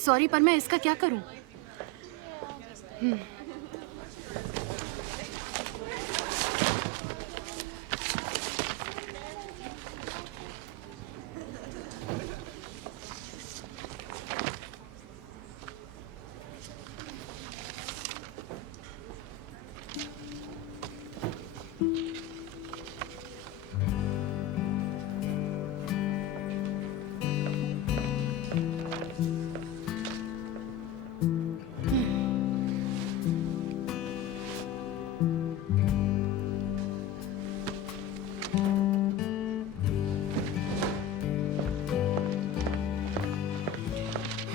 Sorry, पर मैं इसका क्या करूं?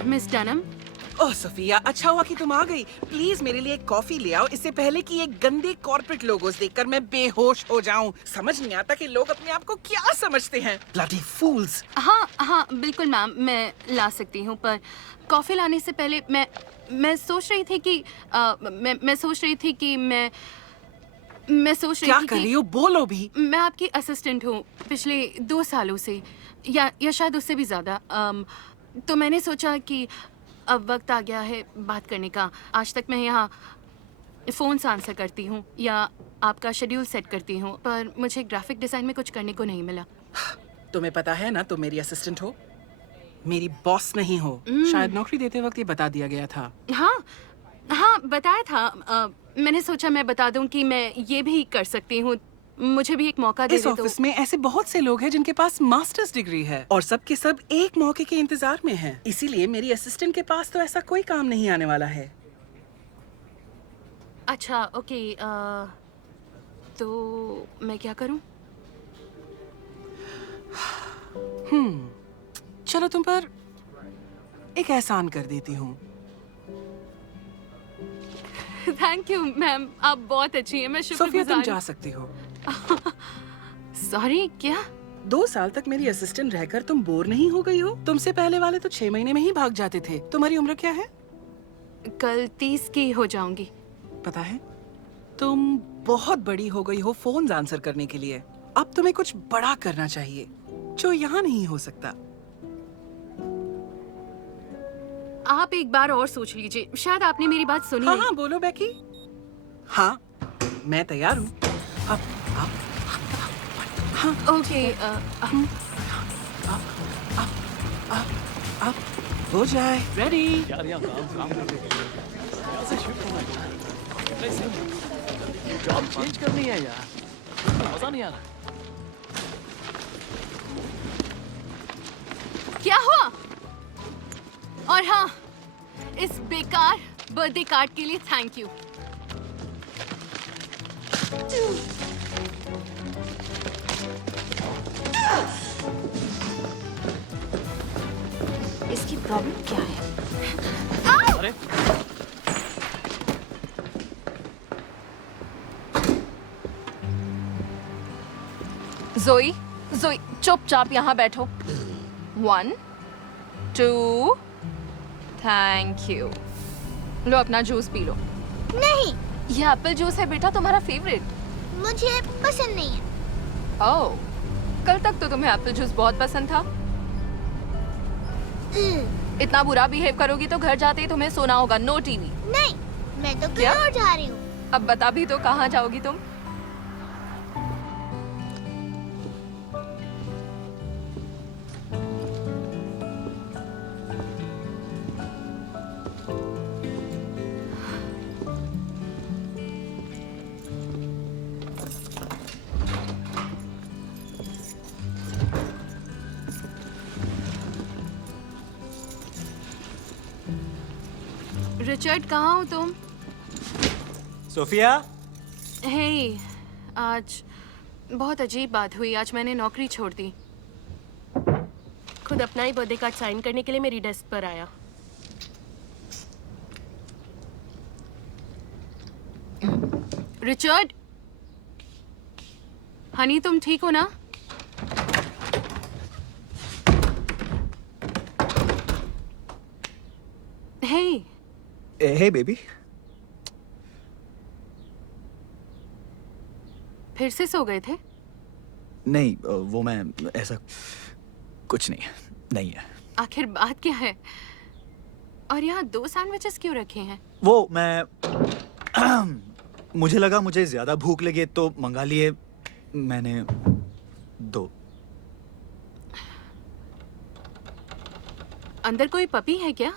मिस डनम, ओह सोफिया, अच्छा हुआ कि तुम आ गई। प्लीज मेरे लिए एक कॉफी ले आओ, इससे पहले कि ये गंदे कॉर्पोरेट लोगोस देखकर मैं बेहोश हो जाऊं। समझ नहीं आता कि लोग अपने आप को क्या समझते हैं। ब्लडी फूल्स। हाँ हाँ बिल्कुल मैम, मैं ला सकती हूँ, पर कॉफी लाने से पहले मैं सोच रही थी कि मैं सोच रही थी कि मैं सोच रही क्या थी कर रही कि हो? बोलो भी। मैं आपकी असिस्टेंट हूँ पिछले 2 सालों से, या शायद उससे भी ज़्यादा। तो मैंने सोचा कि अब वक्त आ गया है बात करने का। आज तक मैं यहाँ फ़ोन से आंसर करती हूँ या आपका शेड्यूल सेट करती हूँ, पर मुझे ग्राफिक डिज़ाइन में कुछ करने को नहीं मिला। तुम्हें पता है ना, तुम मेरी असिस्टेंट हो, मेरी बॉस नहीं हो। शायद नौकरी देते वक्त ये बता दिया गया था। हाँ हाँ बताया था। मैंने सोचा मैं बता दूं कि मैं ये भी कर सकती हूँ, मुझे भी एक मौका दे इस दे तो। ऑफिस में ऐसे बहुत से लोग हैं जिनके पास मास्टर्स डिग्री है और सब के सब एक मौके के इंतजार में हैं। इसीलिए मेरी असिस्टेंट के पास तो ऐसा कोई काम नहीं आने वाला है। अच्छा ओके, तो मैं क्या करूं? चलो तुम पर एक एहसान कर देती हूँ। थैंक यू मैम, आप बहुत अच्छी हैं। मैं सोफिया, तुम शुक्रगुजार जा सकती हो। सॉरी, क्या? 2 साल तक मेरी असिस्टेंट रहकर तुम बोर नहीं हो गई हो? तुमसे पहले वाले तो 6 महीने में ही भाग जाते थे। तुम्हारी उम्र क्या है? कल 30 की हो जाऊंगी। पता है, तुम बहुत बड़ी हो गई हो फोन आंसर करने के लिए। अब तुम्हें कुछ बड़ा करना चाहिए जो यहाँ नहीं हो सकता। आप एक बार और सोच लीजिए, शायद आपने मेरी बात सुनी हाँ नहीं। हाँ बोलो बेकी। हाँ, मैं तैयार हूँ। अब ओके, अब हो जाए। रेडी? यार यहाँ काम से शिफ्ट होना है। कैसे जॉब चेंज करनी है यार, मजा नहीं आ रहा। क्या हुआ? और हाँ, इस बेकार बर्थडे कार्ड के लिए थैंक यू। इसकी प्रॉब्लम क्या है? अरे जोई, जोई चुपचाप यहाँ बैठो। 1 2 थैंक यू। लो अपना जूस पी लो। नहीं, ये एप्पल जूस है बेटा, तुम्हारा फेवरेट। मुझे पसंद नहीं है। ओह, कल तक तो तुम्हें एप्पल जूस बहुत पसंद था। इतना बुरा बिहेव करोगी तो घर जाते ही तुम्हें सोना होगा। No TV. नहीं, मैं तो क्या? कहीं और जा रही हूँ। अब बता भी तो, कहाँ जाओगी तुम? रिचर्ड, कहाँ हो तुम? सोफिया, हे, आज बहुत अजीब बात हुई। आज मैंने नौकरी छोड़ दी। खुद अपना ही बर्थडे कार्ड साइन करने के लिए मेरी डेस्क पर आया। रिचर्ड, हनी तुम ठीक हो ना? हे, हे बेबी। फिर से सो गए थे? नहीं, वो मैं ऐसा कुछ नहीं है। आखिर बात क्या है? और यहाँ 2 सैंडविचेस क्यों रखे हैं? वो मैं मुझे लगा मुझे ज्यादा भूख लगे तो मंगा लिए मैंने 2। अंदर कोई पपी है क्या?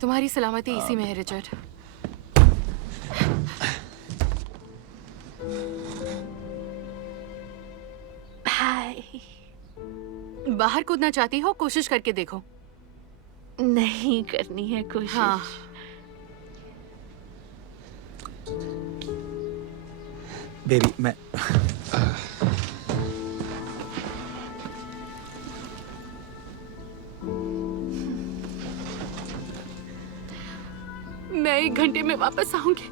तुम्हारी सलामती इसी में है रिचर्ड। हाय। बाहर कूदना चाहती हो? कोशिश करके देखो। नहीं करनी है कोशिश। हाँ। बेबी मैं मैं 1 घंटे में वापस आऊंगी।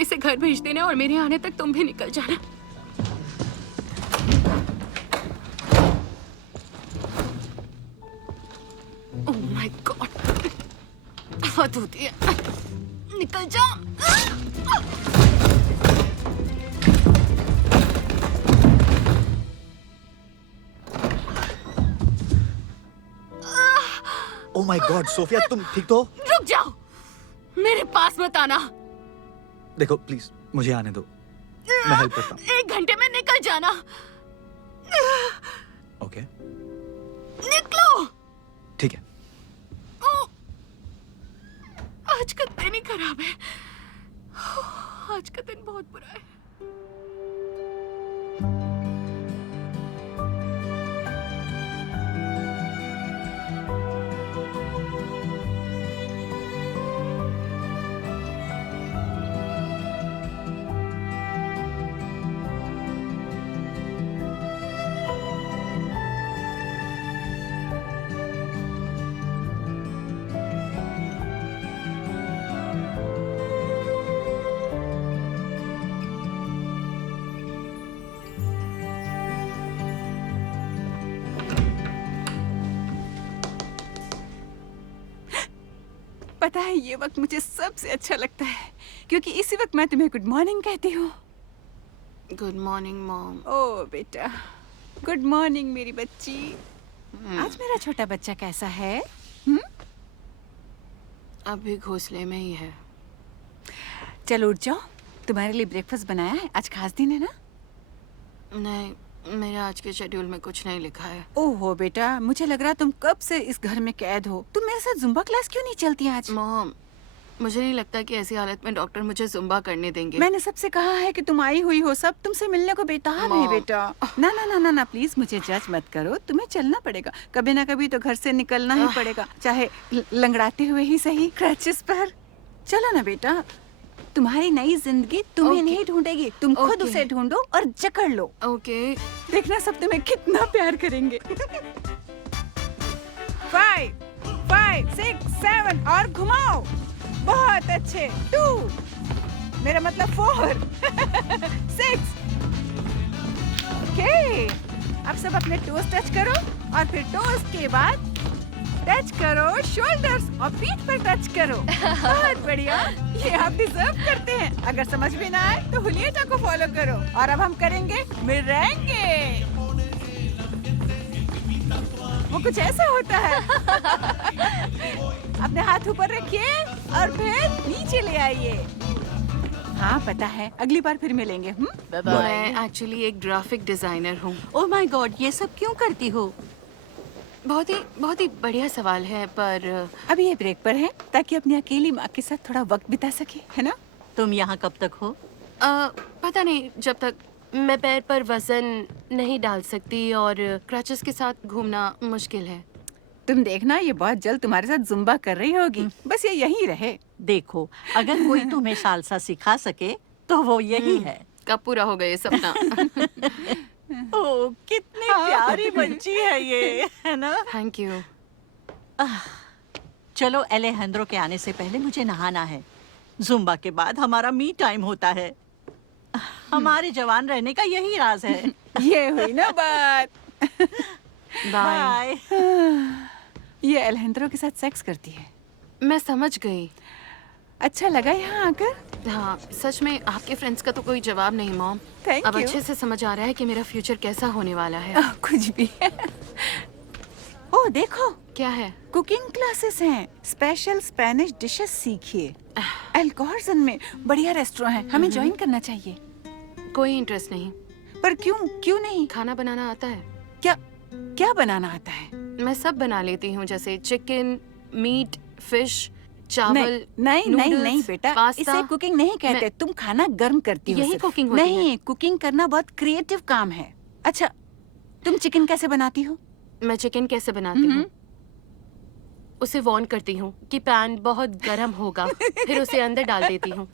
इसे घर भेज देना और मेरे आने तक तुम भी निकल जाना। ओह माय गॉड, हद होती है। निकल जा। ओह माय गॉड सोफिया, तुम ठीक तो हो? रुक जाओ, मेरे पास मत आना। देखो प्लीज मुझे आने दो, मैं हेल्प करता हूँ। 1 घंटे में निकल जाना। ओके निकलो। ठीक है। आज का दिन ही खराब है। आज का दिन बहुत बुरा है। पता है ये वक्त मुझे सबसे अच्छा लगता है क्योंकि इसी वक्त मैं तुम्हें गुड मॉर्निंग कहती हूँ। Good morning mom. ओ बेटा, गुड मॉर्निंग मेरी बच्ची। आज मेरा छोटा बच्चा कैसा है? अभी घोंसले में ही है। चलो उठ जाओ, तुम्हारे लिए ब्रेकफास्ट बनाया है। आज खास दिन है ना? नहीं, मेरे आज के शेड्यूल में कुछ नहीं लिखा है। ओहो बेटा, मुझे लग रहा तुम कब से इस घर में कैद हो। तुम मेरे साथ जुम्बा क्लास क्यों नहीं चलती आज? मॉम, मुझे नहीं लगता कि ऐसी हालत में डॉक्टर मुझे जुम्बा करने देंगे। मैंने सबसे कहा है कि तुम आई हुई हो, सब तुमसे मिलने को बेताब है मॉम। बेटा। ना ना ना ना ना, प्लीज मुझे जज मत करो। तुम्हें चलना पड़ेगा, कभी ना कभी तो घर से निकलना ही पड़ेगा, चाहे लंगड़ाते हुए ही सही, क्रचेस पर। चलो ना बेटा, तुम्हारी नई जिंदगी तुम्हें ओके। नहीं ढूंढेगी, तुम खुद ओके। उसे ढूंढो और जकड़ लो। ओके। देखना सब तुम्हें कितना प्यार करेंगे। 5, 5, 6, 7 और घुमाओ। बहुत अच्छे। 2, मेरा मतलब 4, 6। ओके, अब सब अपने टोस टच करो और फिर टोस के बाद टच करो शोल्डर्स और पीठ पर टच करो। बहुत बढ़िया, ये आप डिजर्व करते हैं। अगर समझ में ना आए तो हुलियटा को फॉलो करो। और अब हम करेंगे मिरेंगे। वो कुछ ऐसा होता है। अपने हाथ ऊपर रखिए और फिर नीचे ले आइए। हाँ पता है, अगली बार फिर मिलेंगे। मैं एक्चुअली एक ग्राफिक डिजाइनर हूँ। ओह माय गॉड, ये सब क्यों करती हो? बहुत ही बढ़िया सवाल है, पर अभी ये ब्रेक पर है ताकि अपनी अकेली माँ के साथ थोड़ा वक्त बिता सके, है ना? तुम यहाँ कब तक हो? पता नहीं, जब तक मैं पैर पर वजन नहीं डाल सकती और क्रचेस के साथ घूमना मुश्किल है। तुम देखना, ये बहुत जल्द तुम्हारे साथ जुम्बा कर रही होगी। बस ये यहीं रहे। देखो, अगर कोई तुम्हें सालसा सिखा सके तो वो यही है। कब पूरा हो गया ये सपना? ओह, कितनी प्यारी बच्ची है ये, है ना? Thank you. चलो, अलेजेंड्रो के आने से पहले मुझे नहाना है। जुम्बा के बाद हमारा मी टाइम होता है। हमारे जवान रहने का यही राज है। ये हुई ना बात। बाय। ये अलहेंद्रो के साथ सेक्स करती है। मैं समझ गई। अच्छा लगा यहाँ आकर? हाँ, सच में आपके फ्रेंड्स का तो कोई जवाब नहीं मॉम। Thank अब you. अच्छे से समझ आ रहा है कि मेरा फ्यूचर कैसा होने वाला है। कुछ भी। ओह देखो, क्या है? कुकिंग क्लासेस हैं। स्पेशल स्पेनिश डिशेस सीखिए। एल्कोहर्जन में बढ़िया रेस्टोरेंट है, हमें ज्वाइन करना चाहिए। कोई इंटरेस्ट नहीं। पर क्यों नहीं? खाना बनाना आता है? क्या क्या बनाना आता है? मैं सब बना लेती हूँ, जैसे चिकन, मीट, फिश, चावल, नहीं नूडल्स, बेटा, पास्ता। इसे कुकिंग नहीं कहते। मैं- तुम खाना गर्म करती हो। यही सिर्फ। कुकिंग होती नहीं, कुकिंग करना बहुत क्रिएटिव काम है। अच्छा, तुम चिकन कैसे बनाती हो? मैं चिकन कैसे बनाती हूँ? उसे वार्न करती हूँ कि पैन बहुत गर्म होगा, फिर उसे अंदर डाल देती हूँ।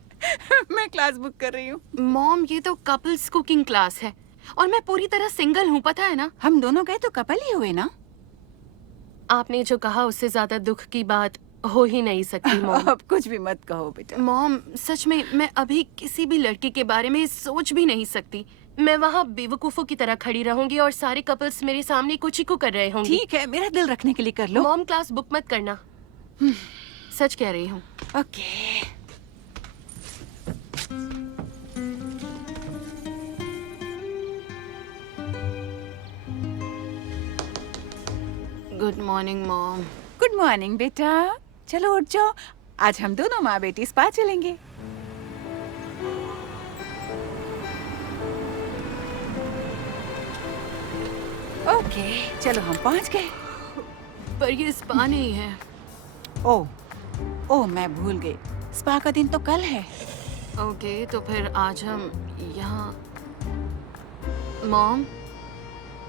मैं क्लास बुक कर रही हूँ। मॉम, ये तो कपल्स कुकिंग क्लास है और मैं पूरी तरह सिंगल हूँ, पता है ना? हम दोनों गए तो कपल ही हुए ना? आपने जो कहा उससे ज्यादा दुख की बात हो ही नहीं सकती मॉम। अब कुछ भी मत कहो बेटा। मॉम, सच में मैं अभी किसी भी लड़की के बारे में सोच भी नहीं सकती। मैं वहाँ बेवकूफों की तरह खड़ी रहूंगी और सारे कपल्स मेरे सामने कुछ ही को कर रहे होंगे। ठीक है, मेरा दिल रखने के लिए कर लो। मॉम, क्लास बुक मत करना। सच कह रही हूँ। Okay. Good morning mom. Good morning बेटा। चलो उठ जाओ, आज हम दोनों माँ बेटी स्पा चलेंगे। ओके, चलो हम पहुँच गए। पर ये स्पा नहीं है। ओह मैं भूल गई, स्पा का दिन तो कल है। ओके, तो फिर आज हम यहाँ। मॉम,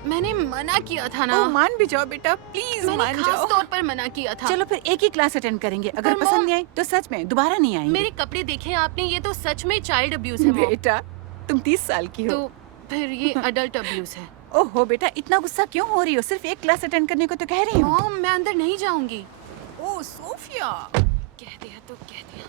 मैंने मना किया था ना। ओह मान भी जाओ बेटा, प्लीज मैंने मान खास जाओ। तौर पर मना किया था। चलो फिर एक ही क्लास अटेंड करेंगे। अगर पर पसंद मॉम- नहीं आई तो सच में दोबारा नहीं आएंगे। मेरे कपड़े देखे आपने? ये तो सच में चाइल्ड अब्यूज है मॉम। बेटा, तुम 30 साल की हो। तो फिर ये अडल्ट अब्यूज है। ओहो बेटा, इतना गुस्सा क्यों हो रही हो? सिर्फ एक क्लास अटेंड करने को तो कह रही हूँ। मॉम, मैं अंदर नहीं जाऊंगी। ओह सोफिया। कह दिया तो कह दिया।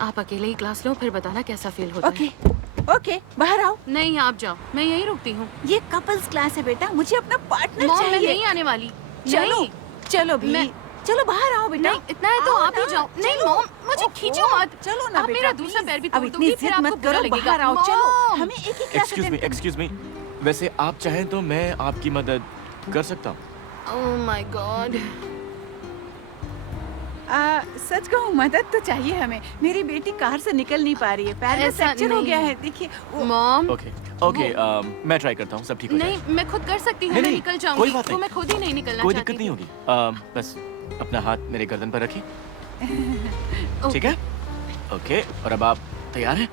आप अकेले ही क्लास लो, फिर बताना कैसा फील होता ओके है। ओके, बाहर आओ। नहीं, आप जाओ, मैं यहीं रुकती हूँ। ये कपल्स क्लास है बेटा, मुझे अपना पार्टनर मॉम, मैं चाहिए। नहीं आने वाली। चलो नहीं, चलो भी। मैं- चलो बाहर आओ बेटा। नहीं, इतना है तो आओ आप ही ना, जाओ। नहीं चलो। मॉम, मुझे ओहो, खींचो मत। चलो ना आप बेटा, मेरा दूसरा प्लीज। पैर भी अब तोड़ इतनी दोगी, फिर जिद आपको मत बुरा करो, लगेगा। बाहर आओ। चलो, मॉम! हमें एक ही क्लास एक्सक्यूज मी वैसे आप चाहें तो मैं आपकी मदद कर सकता हूँ। Oh my God. सच कहूँ, मदद तो चाहिए हमें। मेरी बेटी कार से निकल नहीं पा रही है, पैर में ऐसा फ्रैक्चर हो नहीं गया है। है। देखिए मॉम, ओके मैं ट्राई करता हूँ, सब ठीक हो नहीं, जाएगा। मैं खुद कर सकती हूँ। नहीं, मैं नहीं, निकल कोई जाऊंगी। बात तो नहीं। मैं खुद ही नहीं निकलना कोई चाहती दिक्कत नहीं थी। होगी। बस अपना हाथ मेरे गर्दन पर रखिए, ओके। ठीक है? ओके, और अब आप तैयार हैं?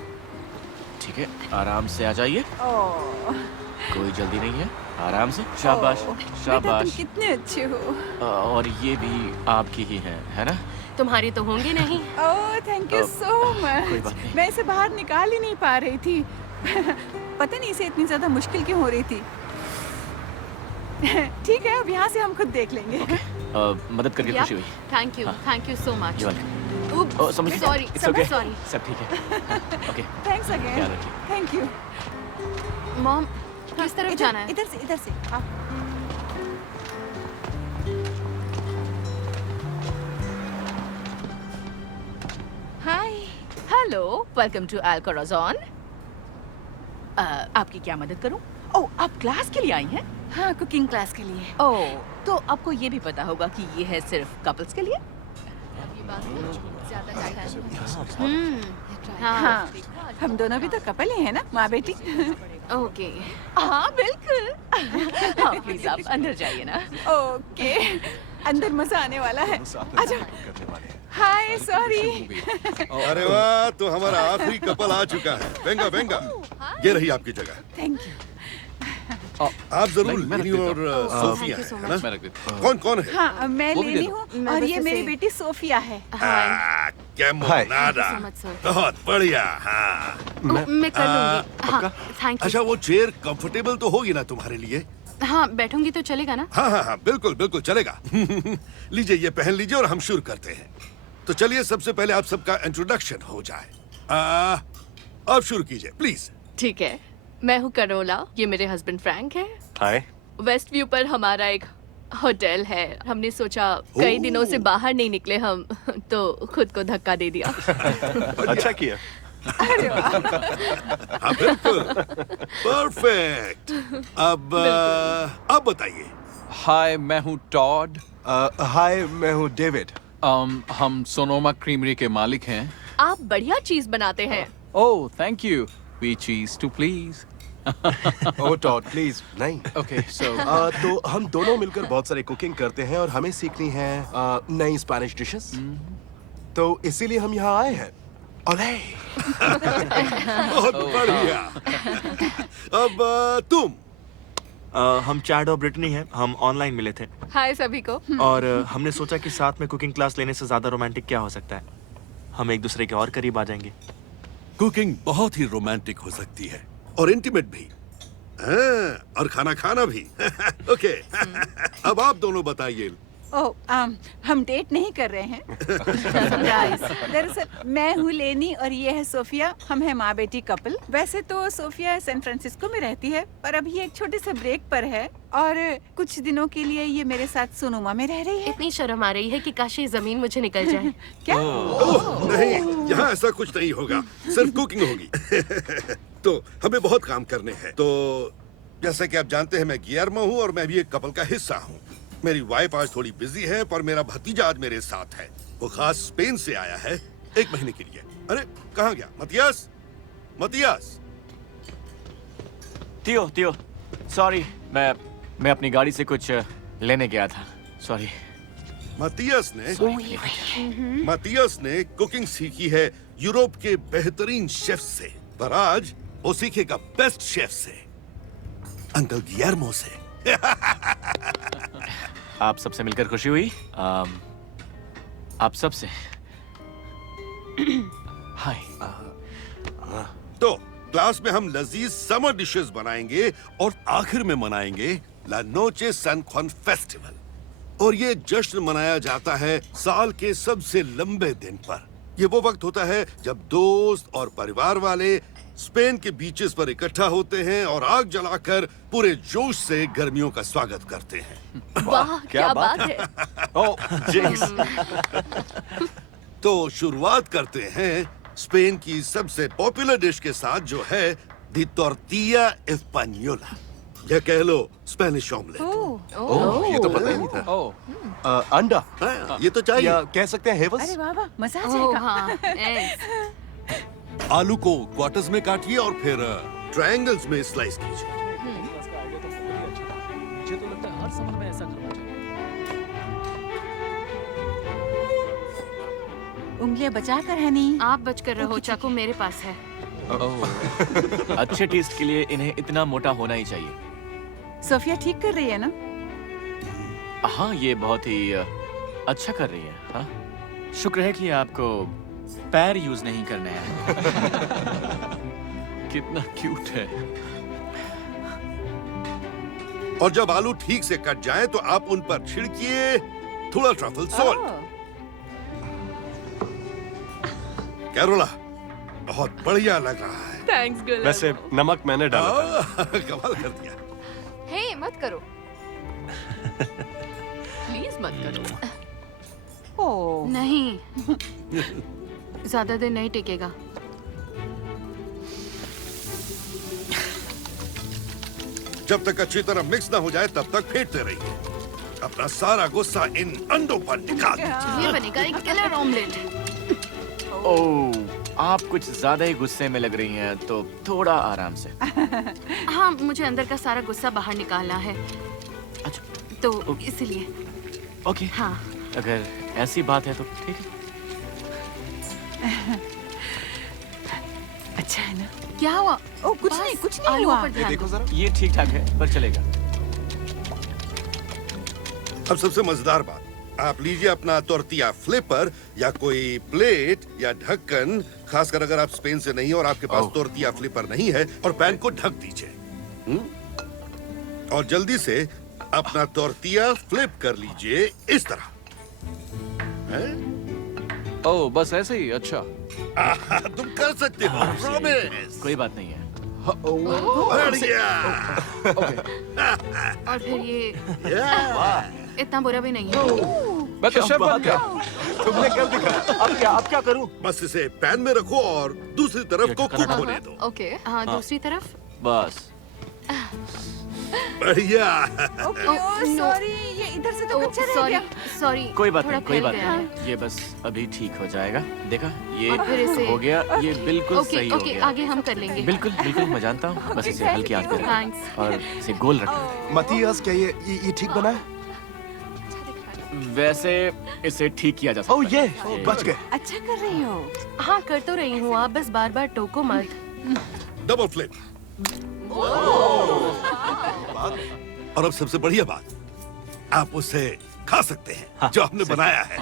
ठीक है, आराम से आ जाइए, ओह, कोई जल्दी नहीं है, आराम से। शाबाश ओह, बेटा, तुम शाबाश। कितने अच्छे हो। और ये भी आपकी ही है ना? तुम्हारी तो होंगी नहीं। ओह थैंक यू सो कोई बात मच। नहीं। मैं इसे बाहर निकाल ही नहीं पा रही थी। पता नहीं इसे इतनी ज्यादा मुश्किल क्यों हो रही थी। ठीक है, अब यहाँ से हम खुद देख लेंगे। मदद करके खुशी हुई। Thank you so much. You welcome. समझ गए? Sorry, It's okay. सॉरी। सब ठीक है। Okay, thanks again. ख्याल रखिए। Thank you. मॉम, किस तरफ जाना है? इधर से आओ। Hi hello welcome to Alcorazon. आपकी क्या मदद करूं? ओह, आप क्लास के लिए आई हैं? हाँ, कुकिंग क्लास के लिए। ओह, तो आपको ये भी पता होगा कि ये है सिर्फ कपल्स के लिए? हाँ, हम दोनों भी तो कपल ही हैं ना, माँ बेटी। ओके। हाँ बिल्कुल। हाँ प्लीज आप अंदर जाइए ना। ओके, अंदर मजा आने वाला है। आजा। हाय, सॉरी। अरे वाह, तो हमारा आखिरी कपल आ चुका है। वेंगा वेंगा, ये रही आपकी जगह। Thank you. आप जरूर लिनी और सोफिया thank you so है ना? much. कौन कौन है? हाँ, मैं लेनी हूँ मैं और बस ये इसे- मेरी बेटी सोफिया है। क्या मोनादा, so much, sir. बहुत बढ़िया। हाँ, मैं कर लूंगी। हाँ, थैंक अच्छा, यू। वो चेयर कंफर्टेबल तो होगी ना तुम्हारे लिए? हाँ, बैठूंगी तो चलेगा ना? हाँ हाँ हाँ, बिल्कुल बिल्कुल चलेगा। लीजिए, ये पहन लीजिए और हम शुरू करते हैं। तो चलिए, सबसे पहले आप सबका इंट्रोडक्शन हो जाए। आप शुरू कीजिए प्लीज। ठीक है, मैं हूँ करोला, ये मेरे हस्बैंड फ्रैंक है। हाय, वेस्ट व्यू पर हमारा एक होटल है। हमने सोचा कई दिनों से बाहर नहीं निकले हम, तो खुद को धक्का दे दिया। अच्छा किया। हाँ बिल्कुल, परफेक्ट। अब बताइए। हाय, मैं हूँ टॉड। हाय, मैं हूँ डेविड। हम सोनोमा क्रीमरी के मालिक हैं। आप बढ़िया चीज बनाते हैं। Oh, thank you. We cheese too please. Oh Todd, please नहीं। ओके, सो तो हम दोनों मिलकर बहुत सारे कुकिंग करते हैं और हमें सीखनी है नई स्पेनिश डिशेस। तो इसीलिए हम यहाँ आए हैं। ओले। बहुत बढ़िया। अब तुम। हम चैड और ब्रिटनी हैं। हम ऑनलाइन मिले थे हाय सभी को। और हमने सोचा कि साथ में कुकिंग क्लास लेने से ज्यादा रोमांटिक क्या हो सकता है। हम एक दूसरे के और करीब आ जाएंगे। कुकिंग बहुत ही रोमांटिक हो सकती है और इंटीमेट भी। हाँ, और खाना खाना भी। ओके। अब आप दोनों बताइए। हम डेट नहीं कर रहे हैं। दरअसल मैं हूँ लेनी और ये है सोफिया। हम हैं माँ बेटी कपल। वैसे तो सोफिया सैन फ्रांसिस्को में रहती है, पर अभी एक छोटे से ब्रेक पर है और कुछ दिनों के लिए ये मेरे साथ सोनोमा में रह रही है। इतनी शर्म आ रही है कि काश ये जमीन मुझे निकल जाए। क्या? ओह नहीं, यहाँ ऐसा कुछ नहीं होगा, सिर्फ कुकिंग होगी। तो हमें बहुत काम करने हैं। तो जैसा कि आप जानते हैं, मैं गियर्मो हूँ और मैं भी एक कपल का हिस्सा हूँ। मेरी वाइफ आज थोड़ी बिजी है, पर मेरा भतीजा आज मेरे साथ है। वो खास स्पेन से आया है 1 महीने के लिए। अरे कहाँ गया मतियास? मतियास। तियो, सॉरी, मैं अपनी गाड़ी से कुछ लेने गया था। सॉरी। मतियास ने कुकिंग सीखी है यूरोप के बेहतरीन शेफ से, पर आज वो सीखेगा बेस्ट शेफ से, अंकल गियर्मो से। आप सबसे मिलकर खुशी हुई। आप सबसे हाय। तो क्लास में हम लजीज समर डिशेस बनाएंगे और आखिर में मनाएंगे ला नोचे सान जुआन फेस्टिवल। और ये जश्न मनाया जाता है साल के सबसे लंबे दिन पर। ये वो वक्त होता है जब दोस्त और परिवार वाले स्पेन के बीचेस पर इकट्ठा होते हैं और आग जलाकर पूरे जोश से गर्मियों का स्वागत करते हैं। वाह, क्या बात है। ओह, जिंक्स। तो शुरुआत करते हैं स्पेन की सबसे पॉपुलर डिश के साथ, जो है दी टोर्टिया एस्पानियोला, या कह लो स्पेनिश ऑमलेट। ओह, ये तो पता ही नहीं था। ओह, अंडा। हाँ, ये तो चाहिए। या कह सकते हैं हेवल्स। अरे वाह, मजा आ ओह जाएगा। हाँ, eggs। आलू को क्वार्टर्स में काटिए और फिर ट्रायंगल्स में स्लाइस कीजिए। मुझे तो लगता है हर समर में ऐसा करना चाहिए। उंगलियां बचा कर है नहीं। आप बच कर रहो, चाकू मेरे पास है। ओह, अच्छे टेस्ट के लिए इन्हें इतना मोटा होना ही चाहिए। सोफिया ठीक कर रही है ना? हाँ, ये बहुत ही अच्छा कर रही है। हाँ, शुक्र है कि आपको पैर यूज नहीं करने हैं। कितना क्यूट है। और जब आलू ठीक से कट जाए तो आप उन पर छिड़किए थोड़ा ट्रफल सॉल्ट। कैरोला, बहुत बढ़िया लग रहा है। थैंक्स गुलाब। वैसे नमक मैंने डाला था। कमाल कर दिया। हे, मत करो। प्लीज मत करो। ओह, नहीं, ज्यादा देर नहीं टिकेगा। जब तक अच्छी तरह मिक्स ना हो जाए तब तक फेंटते रहिए। अपना सारा गुस्सा इन अंडों पर निकाल दीजिए। ये बनेगा एक किलर ऑमलेट। ओह, आप कुछ ज्यादा ही गुस्से में लग रही हैं, तो थोड़ा आराम से। हाँ, मुझे अंदर का सारा गुस्सा बाहर निकालना है, अच्छा, तो इसलिए। ओके। हाँ, अगर ऐसी बात है तो ठीक है। अच्छा है ना? क्या हुआ? ओह, कुछ बस, नहीं आलू हुआ। पर ध्यान देखो दो। जरा। ये ठीक ठाक है, पर चलेगा। अब सबसे मजेदार बात, आप लीजिए अपना टोर्टिया फ्लिपर या कोई प्लेट या ढक्कन, खासकर अगर आप स्पेन से नहीं और आपके पास टोर्टिया फ्लिपर नहीं है, और पैन को ढक दीजिए। और जल्दी से अपना टोर्टिया फ्लिप कर लीजिए इस तरह। ओह, बस ऐसे ही। अच्छा, तुम कर सकते हो, प्रॉमिस। कोई बात नहीं है। बढ़िया। और फिर ये इतना बुरा भी नहीं है। मैं तो शेफ बन गया। तुमने कर दिखाया। अब क्या करूं? बस इसे पैन में रखो और दूसरी तरफ को कुक होने दो। ओके हाँ दूसरी तरफ। बस बढ़िया। सॉरी, ये इधर से तो कच्चा रह गया। सॉरी कोई बात थोड़ा नहीं, कोई फैल बात गया है। नहीं, ये बस अभी ठीक हो जाएगा। देखा, ये और फिर इसे- हो गया, ये बिल्कुल ओके सही हो ओके गया। आगे हम कर लेंगे। बिल्कुल बिल्कुल, मैं जानता हूँ। बस इसे हल्की आंच पे रखना थैंक्स। और इसे गोल रखना। मतियास, क्या ये ठीक बना है? वैसे इसे ठीक किया जा सकता ओह है। ये बच गए। अच्छा कर रही हो। हाँ कर तो रही हूँ, आप बस बार बार टोको मत। Double flip. और अब सबसे बढ़िया बात, आप उसे खा सकते हैं जो आपने बनाया है।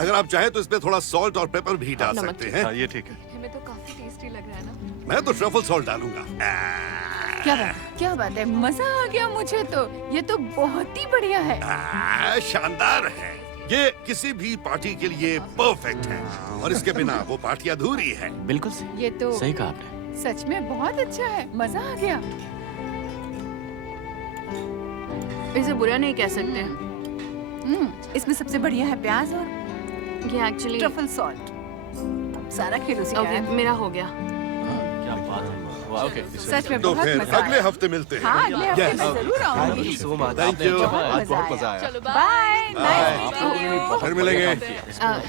अगर आप चाहें तो इसमें थोड़ा सॉल्ट और पेपर भी डाल सकते हैं। हाँ, ये ठीक है। हमें तो काफी टेस्टी लग रहा है ना। मैं तो ट्रफल सॉल्ट डालूंगा। क्या बात है, मजा आ गया मुझे तो। ये तो बहुत ही बढ़िया है। शानदार है। ये किसी भी पार्टी के लिए परफेक्ट है और इसके बिना वो पार्टी अधूरी है। बिल्कुल सही, ये तो सही कहा आपने। सच में बहुत अच्छा है, मजा आ गया। इसे बुरा नहीं कह सकते। इसमें सबसे बढ़िया है प्याज और ये एक्चुअली ट्रफल सॉल्ट। सारा खेल उसी का ओके है। मेरा हो गया। क्या बात है। ओके, सच में तो बहुत फिर मजा अगले आया। हफ्ते मिलते हैं। हाँ अगले हफ्ते मैं जरूर आऊंगी। Thank you. आज बहुत मजा आया। चलो बाय। बाय। फिर मिलेंगे।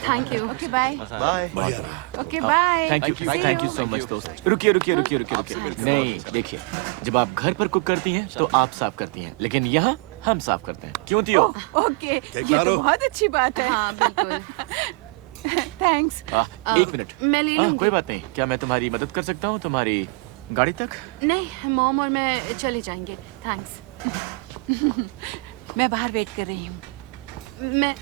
Thank you. Okay bye. Bye. Okay bye. Thank you so much दोस्त। रुकिए। नहीं, देखिए, जब आप घर पर कुक करती हैं तो आप साफ करती हैं, लेकिन यहाँ हम साफ करते हैं। क्यों थियो? ओके, ये खा तो लो। बहुत अच्छी बात है। हाँ बिल्कुल। थैंक्स। एक मिनट। मैं ले लूंगी। कोई बात नहीं। क्या मैं तुम्हारी मदद कर सकता हूँ तुम्हारी गाड़ी तक? नहीं मॉम और मैं चले जाएंगे। थैंक्स। मैं बाहर वेट कर रही हूँ। मैं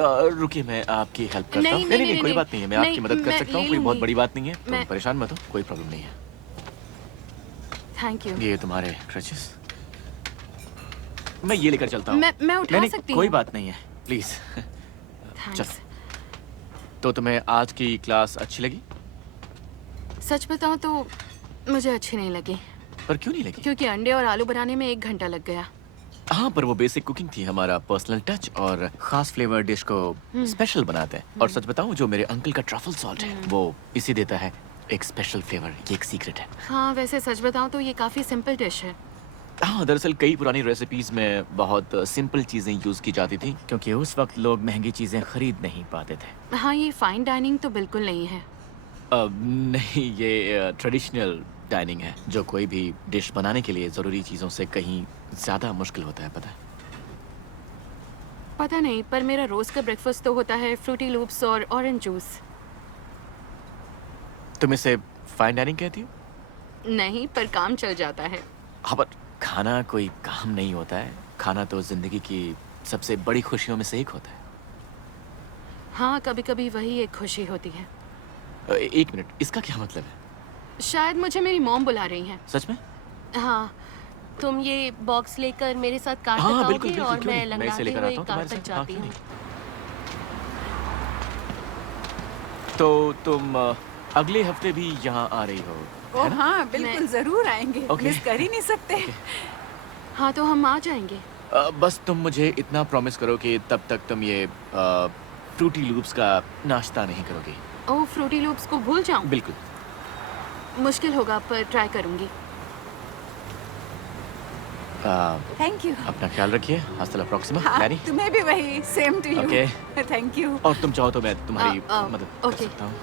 रुकिए, मैं आपकी हेल्प करता हूँ। नहीं, नहीं, नहीं, कोई नहीं, बात नहीं है, मैं नहीं, आपकी मदद कर मैं सकता हूँ। ले कोई बहुत लूंगी। बड़ी बात नहीं है, तुम मैं- परेशान मत हो, कोई प्रॉब्लम नहीं है। Thank you. ये तुम्हारे क्रचेस, मैं ये लेकर चलता हूँ। मैं उठा नहीं, सकती कोई हूँ। बात नहीं है, प्लीज। थैंक्स। तो तुम्हें आज की क्लास अच्छी लगी? सच बताऊं तो मुझे अच्छी नहीं लगी, पर क्यों नहीं लगी? क्योंकि अंडे और आलू बनाने में 1 घंटा लग गया। हाँ, पर वो बेसिक कुकिंग थी, हमारा पर्सनल टच और खास फ्लेवर डिश को स्पेशल बनाते हैं। और सच बताऊं, जो मेरे अंकल का ट्रफल सॉल्ट है वो इसी देता है एक स्पेशल फ्लेवर। ये एक सीक्रेट है। हाँ वैसे सच बताऊं तो ये काफी सिंपल डिश है। हाँ, दरअसल कई पुरानी रेसिपीज में बहुत सिंपल चीजें यूज की जाती थी, क्योंकि उस वक्त लोग महंगी चीजें खरीद नहीं पाते थे। हाँ ये फाइन डाइनिंग तो बिल्कुल नहीं है। नहीं, ये ट्रेडिशनल डाइनिंग है, जो कोई भी डिश बनाने के लिए जरूरी चीजों से कहीं ज्यादा मुश्किल होता है, पता है? पता नहीं, पर मेरा रोज का ब्रेकफास्ट तो होता है फ्रूटी लूप्स और ऑरेंज जूस। तुम इसे फाइन डाइनिंग कहती हो? नहीं, पर काम चल जाता है। हाँ, पर खाना कोई काम नहीं होता है। खाना तो जिंदगी की सबसे बड़ी खुशियों में से एक होता है। हाँ कभी कभी वही एक खुशी होती है। एक मिनट, इसका क्या मतलब है? शायद मुझे मेरी मॉम बुला रही हैं। सच में? हाँ, तुम ये बॉक्स लेकर मेरे साथ कार तक हाँ, आओगे बिल्कुल, बिल्कुल, और क्यों मैं नहीं? मैं इसे लंगड़ाते लेकर हुए आता हूँ कार तुम्हारे तक साथ। हाँ, जाती क्यों हूँ। नहीं? तो तुम अगले हफ्ते भी यहाँ आ रही हो? ओ हाँ बिल्कुल जरूर आएंगे। ओके। मिस कर ही नहीं सकते। हाँ तो हम आ जाएंगे। बस तुम मुझे इतना प्रॉमिस करो कि तब तक तुम ये फ्रूटी लूप्स का नाश्ता नहीं करोगी। ओह, फ्रूटी लूप्स को भूल जाऊं? बिल्कुल। मुश्किल होगा पर ट्राई करूंगी। Thank you. अपना ख्याल रखिए। हस्ता ला प्रोक्सिमा, हाँ, लैनी। तुम्हें भी वही। Same to you. Okay. Thank you. और तुम चाहो तो मैं तुम्हारी मदद कर ओके। सकता हूँ।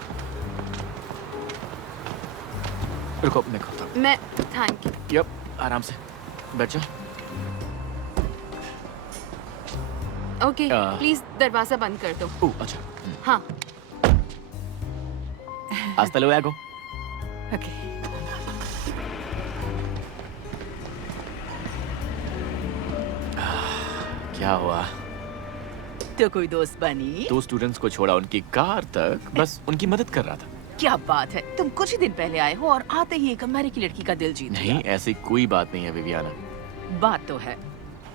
रुको, मैं खोलता हूँ। मैं थैंक यू। यप, आराम से बैठ जाओ। ओके, प्लीज दरवाजा बंद कर दो। ओह, अच्छा। हाँ। Hasta luego. ओके। क्या हुआ? तो कोई दोस्त बनी? 2 स्टूडेंट्स को छोड़ा उनकी कार तक, बस उनकी मदद कर रहा था। क्या बात है, तुम कुछ ही दिन पहले आए हो और आते ही एक अमेरिकी लड़की का दिल जीत लिया। नहीं, ऐसी कोई बात नहीं है विवियाना। बात तो है।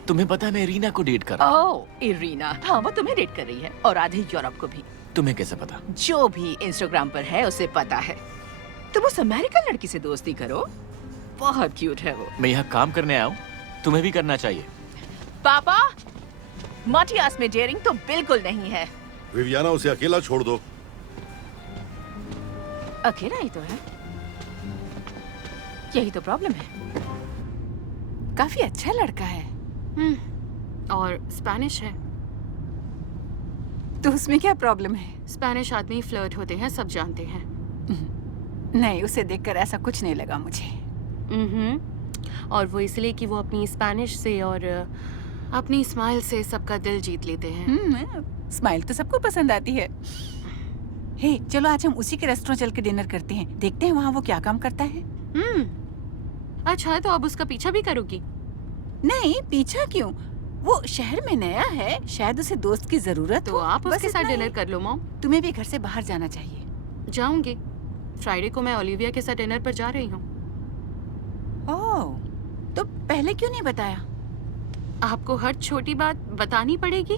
तुम्हें पता है मैं रीना को डेट कर रहा हूँ। ओह इरीना, हाँ वो तुम्हें डेट कर रही है और आधे यूरोप को भी। तुम्हें कैसे पता? जो भी इंस्टाग्राम पर है उसे पता है। तुम उस अमेरिकन लड़की से दोस्ती करो, बहुत क्यूट है वो। मैं यहाँ काम करने आया हूँ, तुम्हें भी करना चाहिए। पापा, माटियास में डेयरिंग तो बिल्कुल नहीं है। विवियाना, उसे अकेला छोड़ दो। अकेला ही तो है, यही तो प्रॉब्लम है। काफी अच्छा लड़का है। और स्पेनिश है। तो उसमें क्या प्रॉब्लम है? स्पेनिश आदमी फ्लर्ट होते हैं, सब जानते हैं। नहीं, उसे देखकर ऐसा कुछ नहीं लगा मुझे। और वो इसलिए कि वो अपनी स्पेनिश से और अपनी स्माइल से सबका दिल जीत लेते हैं। स्माइल तो सबको पसंद आती है। हे, चलो आज हम उसी के रेस्टोरेंट चल के डिनर करते हैं, देखते हैं वहाँ वो क्या काम करता है। अच्छा, तो अब उसका पीछा भी करोगी? नहीं, पीछा क्यों? वो शहर में नया है, शायद उसे दोस्त की जरूरत तो हो। आप बस उसके साथ इतना ही। डिनर कर लो मॉम। तुम्हें भी घर से बाहर जाना चाहिए। जाऊंगी। फ्राइडे को मैं ओलिविया के साथ डिनर पर जा रही हूँ। ओह, तो पहले क्यों नहीं बताया? आपको हर छोटी बात बतानी पड़ेगी?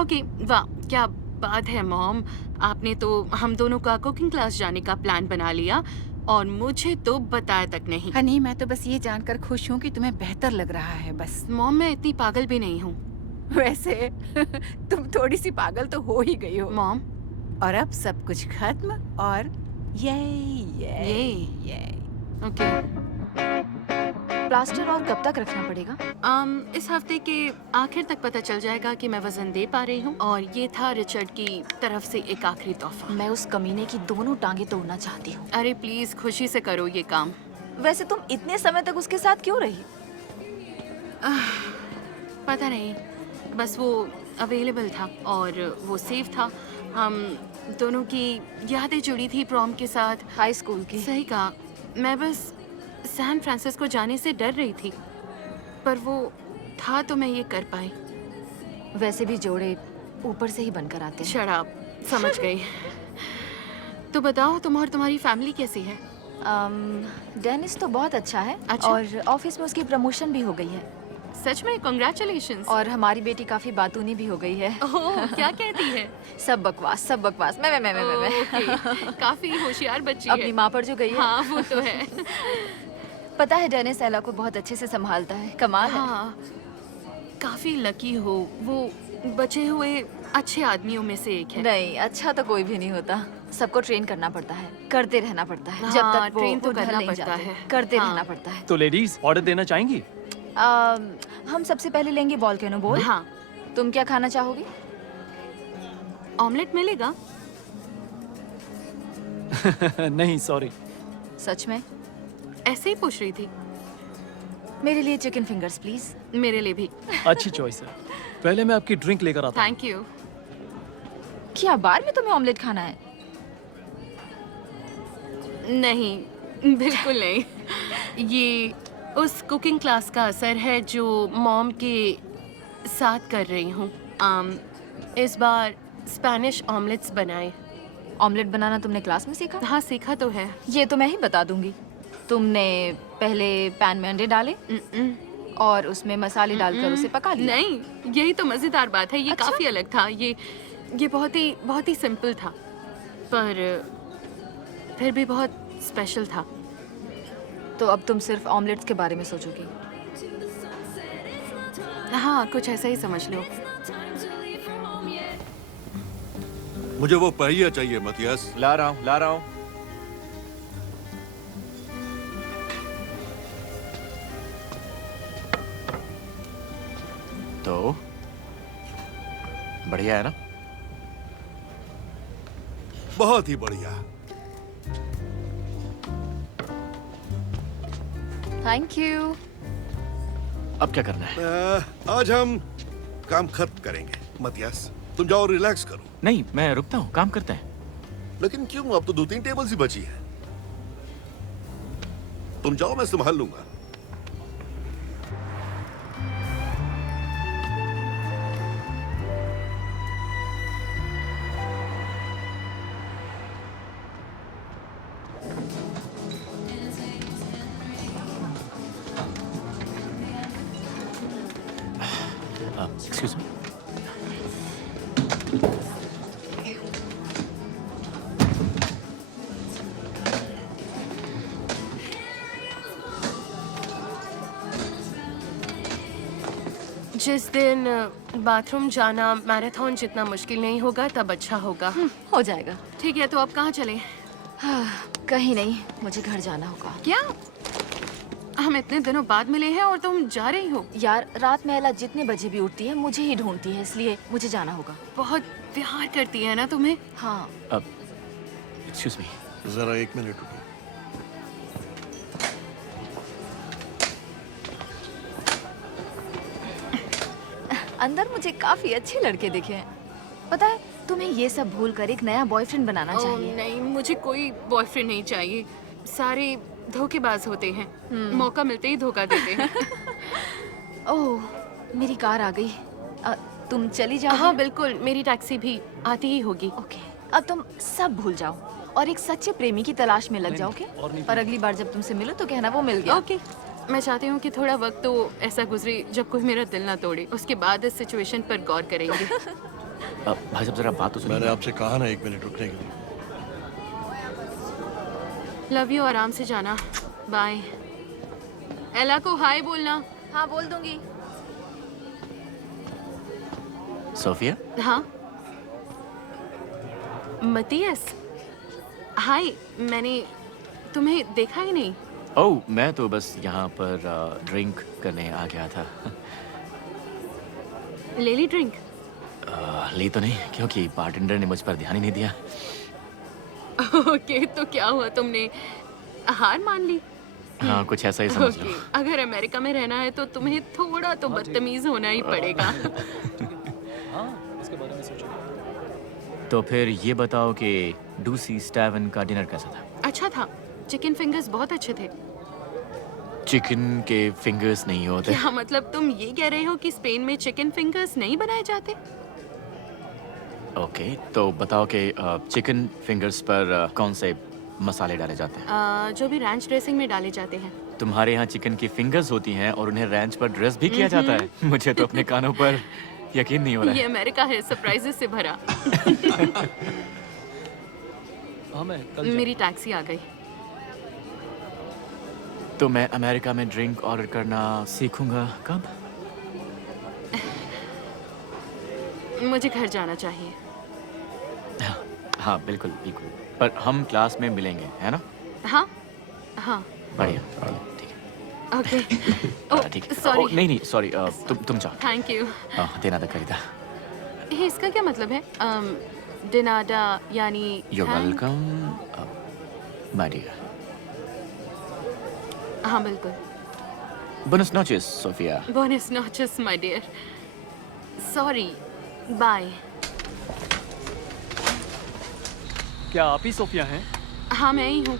ओके, वाह क्या बात है मॉम, आपने तो हम दोनों का कुकिंग क्लास जाने का प्लान बना लिया और मुझे तो बताया तक नहीं। हनी, मैं तो बस ये जानकर खुश हूँ कि तुम्हें बेहतर लग रहा है बस। मॉम, मैं इतनी पागल भी नहीं हूँ। वैसे तुम थोड़ी सी पागल तो हो ही गई हो मॉम। और अब सब कुछ खत्म और ये ओके। प्लास्टर और कब तक रखना पड़ेगा? इस हफ्ते के आखिर तक पता चल जाएगा कि मैं वजन दे पा रही हूँ। और ये था रिचर्ड की तरफ से एक आखिरी तोहफा। मैं उस कमीने की दोनों टांगे तोड़ना चाहती हूँ। अरे प्लीज खुशी से करो ये काम। वैसे तुम इतने समय तक उसके साथ क्यों रही? पता नहीं, बस वो अवेलेबल था और वो सेफ था। हम दोनों की यादें जुड़ी थी प्रॉम के साथ, हाई स्कूल की। सही कहा। मैं बस सैन फ्रांसिस्को जाने से डर रही थी, पर वो था तो मैं ये कर पाई। वैसे भी जोड़े ऊपर से ही बनकर आते हैं। शराब, समझ गई। तो बताओ, तुम और तुम्हारी फैमिली कैसी है? डेनिस तो बहुत अच्छा है। अच्छा? और ऑफिस में उसकी प्रमोशन भी हो गई है। सच में? कांग्रेचुलेशंस। और हमारी बेटी काफी बातूनी भी हो गई है। ओह, क्या कहती है? सब बकवास, सब बकवास। मैं ओके, काफी होशियार बच्ची है। अपनी माँ पर जो गई है। हाँ, वो तो है। पता है, डेनिस एला को बहुत अच्छे से संभालता है। कमाल है। हाँ, काफी लकी हो, वो बचे हुए अच्छे आदमियों में से एक है। नहीं, अच्छा तो कोई भी नहीं होता। सबको ट्रेन करना पड़ता है, करते रहना पड़ता है। जब हाँ, तक वो ट्रेन तो ढल करना नहीं पड़ता जाते, है। करते हाँ। रहना पड़ता है। तो लेडीज ऑर्डर देना चाहेंगी? हम सबसे पहले लेंगे वोल्केनो बोल। हाँ। तुम क्या खाना चाहोगी? ऑमलेट मिलेगा? नहीं सॉरी। सच में? ऐसे ही पूछ रही थी। मेरे लिए चिकन फिंगर्स प्लीज। मेरे लिए भी। अच्छी चॉइस है। पहले मैं आपकी ड्रिंक लेकर आता हूँ। Thank you. क्या बार में तुम्हें ऑमलेट खाना है? नहीं, बिल्कुल नहीं। ये उस कुकिंग क्लास का असर है जो मॉम के साथ कर रही हूँ। इस बार स्पेनिश ऑमलेट्स बनाए। ऑमलेट बनाना तुमने क्लास में सीखा? हाँ, सीखा तो है। ये तो मैं ही बता दूंगी। तुमने पहले पैन में अंडे डाले और उसमें मसाले डालकर उसे पका लिया। नहीं, यही तो मजेदार बात है। ये अच्छा? काफी अलग था। ये बहुत ही सिंपल था, पर फिर भी बहुत स्पेशल था। तो अब तुम सिर्फ ऑमलेट्स के बारे में सोचोगी? हाँ, कुछ ऐसा ही समझ लो। मुझे वो पहिया चाहिए मतियास। ला रहा हूँ, ला रहा हूँ। तो बढ़िया है ना? बहुत ही बढ़िया। Thank you. अब क्या करना है? आज हम काम खत्म करेंगे। मतियास, तुम जाओ रिलैक्स करो। नहीं, मैं रुकता हूँ, काम करते हैं। लेकिन क्यों? अब तो 2-3 टेबल्स ही बची है। तुम जाओ, मैं संभाल लूंगा। Excuse me. जिस दिन बाथरूम जाना मैराथन जितना मुश्किल नहीं होगा तब अच्छा होगा। हो जाएगा। ठीक है, तो अब कहाँ चले? हाँ, कहीं नहीं, मुझे घर जाना होगा। क्या? हम इतने दिनों बाद मिले हैं और तुम जा रही हो? यार, रात में एला जितने बजे भी उठती है मुझे ही ढूंढती है, इसलिए मुझे जाना होगा। बहुत प्यार करती है ना तुम्हें? हाँ। अब एक्सक्यूज मी, जरा 1 मिनट रुकिए। अंदर मुझे काफी अच्छे लड़के दिखे हैं। पता है, तुम्हें ये सब भूल कर एक नया बॉयफ्रेंड बनाना ओह, चाहिए। नहीं, मुझे कोई बॉयफ्रेंड नहीं चाहिए। सारे धोखेबाज होते हैं, मौका मिलते ही धोखा देते हैं। ओह, मेरी कार आ गई। तुम चली जाओ। हाँ बिल्कुल, मेरी टैक्सी भी आती ही होगी। ओके, अब तुम सब भूल जाओ और एक सच्चे प्रेमी की तलाश में लग जाओगे। और अगली बार जब तुमसे मिलो तो कहना वो मिल गया। ओके, मैं चाहती हूँ कि थोड़ा वक्त तो ऐसा गुजरे जब कोई मेरा दिल ना तोड़े। उसके बाद इस सिचुएशन पर गौर करेंगे। भाई साहब जरा बात तो सुनिए। मैंने आपसे कहा ना 1 मिनट रुकने के लिए। लव यू, आराम से जाना। बाय। एला को हाय बोलना। हाँ, बोल दूंगी। सोफिया? हाँ मतियस, हाय। मैंने तुम्हें देखा ही नहीं। ओह, मैं तो बस यहाँ पर ड्रिंक करने आ गया था। ले ली ड्रिंक? ली तो नहीं, क्योंकि बारटेंडर ने मुझ पर ध्यान ही नहीं दिया। ओके, तो क्या हुआ, तुमने हार मान ली? हाँ, कुछ ऐसा ही समझ लो। ओके, अगर अमेरिका में रहना है तो तुम्हें थोड़ा तो बदतमीज होना ही पड़ेगा। हाँ, इसके बारे में सोचो। तो फिर ये बताओ कि डूसी स्टैवन का डिनर कैसा था? अच्छा था, चिकन फिंगर्स बहुत अच्छे थे। चिकन के फिंगर्स नहीं होते। क्या मतलब तुम ये कह रहे हो कि स्पेन में चिकन फिंगर्स नहीं बनाए जाते? ओके, तो बताओ कि चिकन फिंगर्स पर कौन से मसाले डाले जाते हैं? जो भी रैंच ड्रेसिंग में डाले जाते हैं। तुम्हारे यहाँ चिकन की फिंगर्स होती हैं और उन्हें रैंच पर ड्रेस भी किया जाता है। मुझे तो अपने कानों पर यकीन नहीं हो रहा ये है। अमेरिका है, सरप्राइजेस से भरा। हमें कल मेरी टैक्सी आ गई। तो मैं अमेरिका में ड्रिंक ऑर्डर करना सीखूंगा कब? मुझे घर जाना चाहिए। हाँ बिल्कुल बिल्कुल, पर हम क्लास में मिलेंगे, है ना? हाँ हाँ, बढ़िया, ठीक है। ओके। ठीक है। सॉरी। नहीं नहीं, सॉरी, तुम जाओ। Thank you. देना था खरीदा। इसका क्या मतलब है? डिनाडा यानी You're thank- welcome, my dear. हाँ बिल्कुल। Buenas noches, Sofia. Buenas noches, my dear. Sorry. Bye. क्या आप ही सोफिया हैं? हाँ मैं ही हूँ।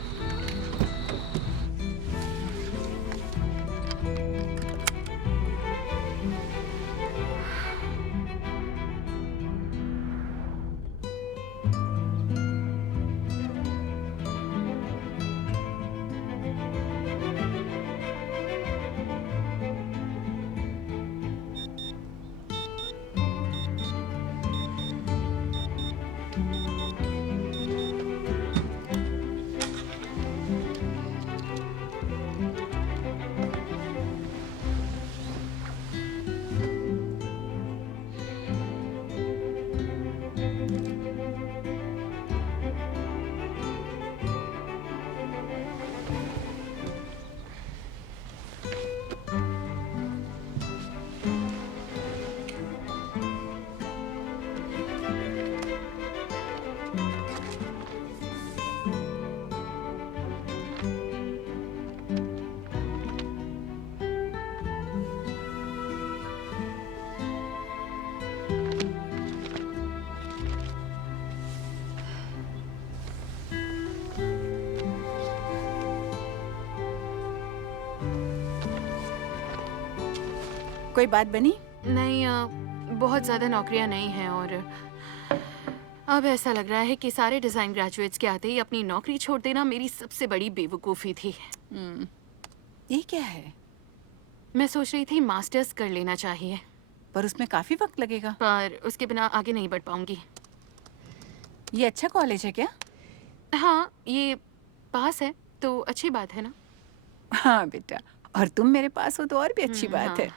कोई बात बनी? नहीं, बहुत ज़्यादा नौकरियां नहीं हैं और अब ऐसा लग रहा है कि सारे डिज़ाइन ग्रेजुएट्स के आते ही अपनी नौकरी छोड़ देना मेरी सबसे बड़ी बेवकूफ़ी थी। ये क्या है? मैं सोच रही थी मास्टर्स कर लेना चाहिए। पर उसमें काफी वक्त लगेगा। पर उसके बिना आगे नहीं बढ़ पाऊंगी। ये अच्छा कॉलेज है क्या? हाँ, ये पास है तो अच्छी बात है ना। हाँ बेटा, और तुम मेरे पास हो तो और भी अच्छी बात है।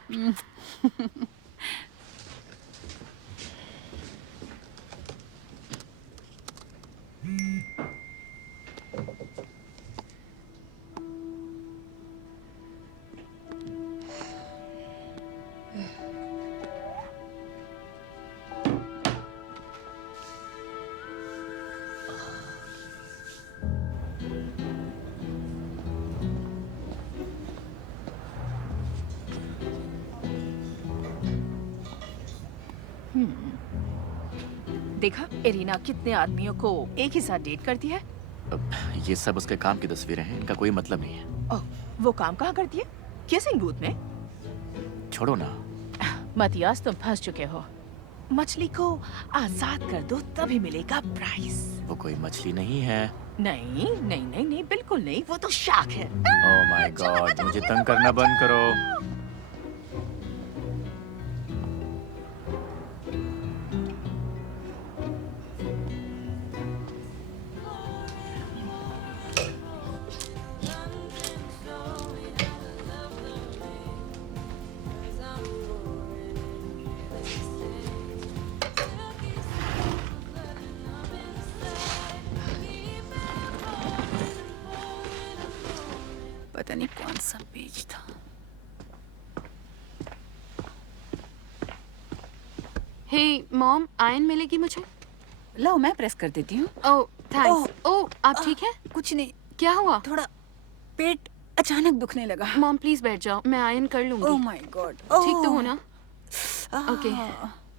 देखा एरिना कितने आदमियों को एक ही साथ डेट करती है। ये सब उसके काम की तस्वीरें हैं, इनका कोई मतलब नहीं है। ओह, वो काम कहाँ करती है? किसिंग बूथ में? छोड़ो ना। मतियास, तुम फंस चुके हो। मछली को आजाद कर दो तभी मिलेगा प्राइस। वो कोई मछली नहीं है। नहीं नहीं नहीं नहीं, बिल्कुल नहीं, वो तो शार्क है। ओह माय गॉड, मुझे तंग करना बंद करो। पता नहीं कौन सा पेज था। हे मॉम, आयन मिलेगी मुझे? लो मैं प्रेस कर देती हूँ। ओह थैंक्स। ओह आप ठीक है? कुछ नहीं, क्या हुआ? थोड़ा पेट अचानक दुखने लगा। मॉम प्लीज बैठ जाओ, मैं आयन कर लूंगी। Oh my God. ठीक तो हो ना? Okay.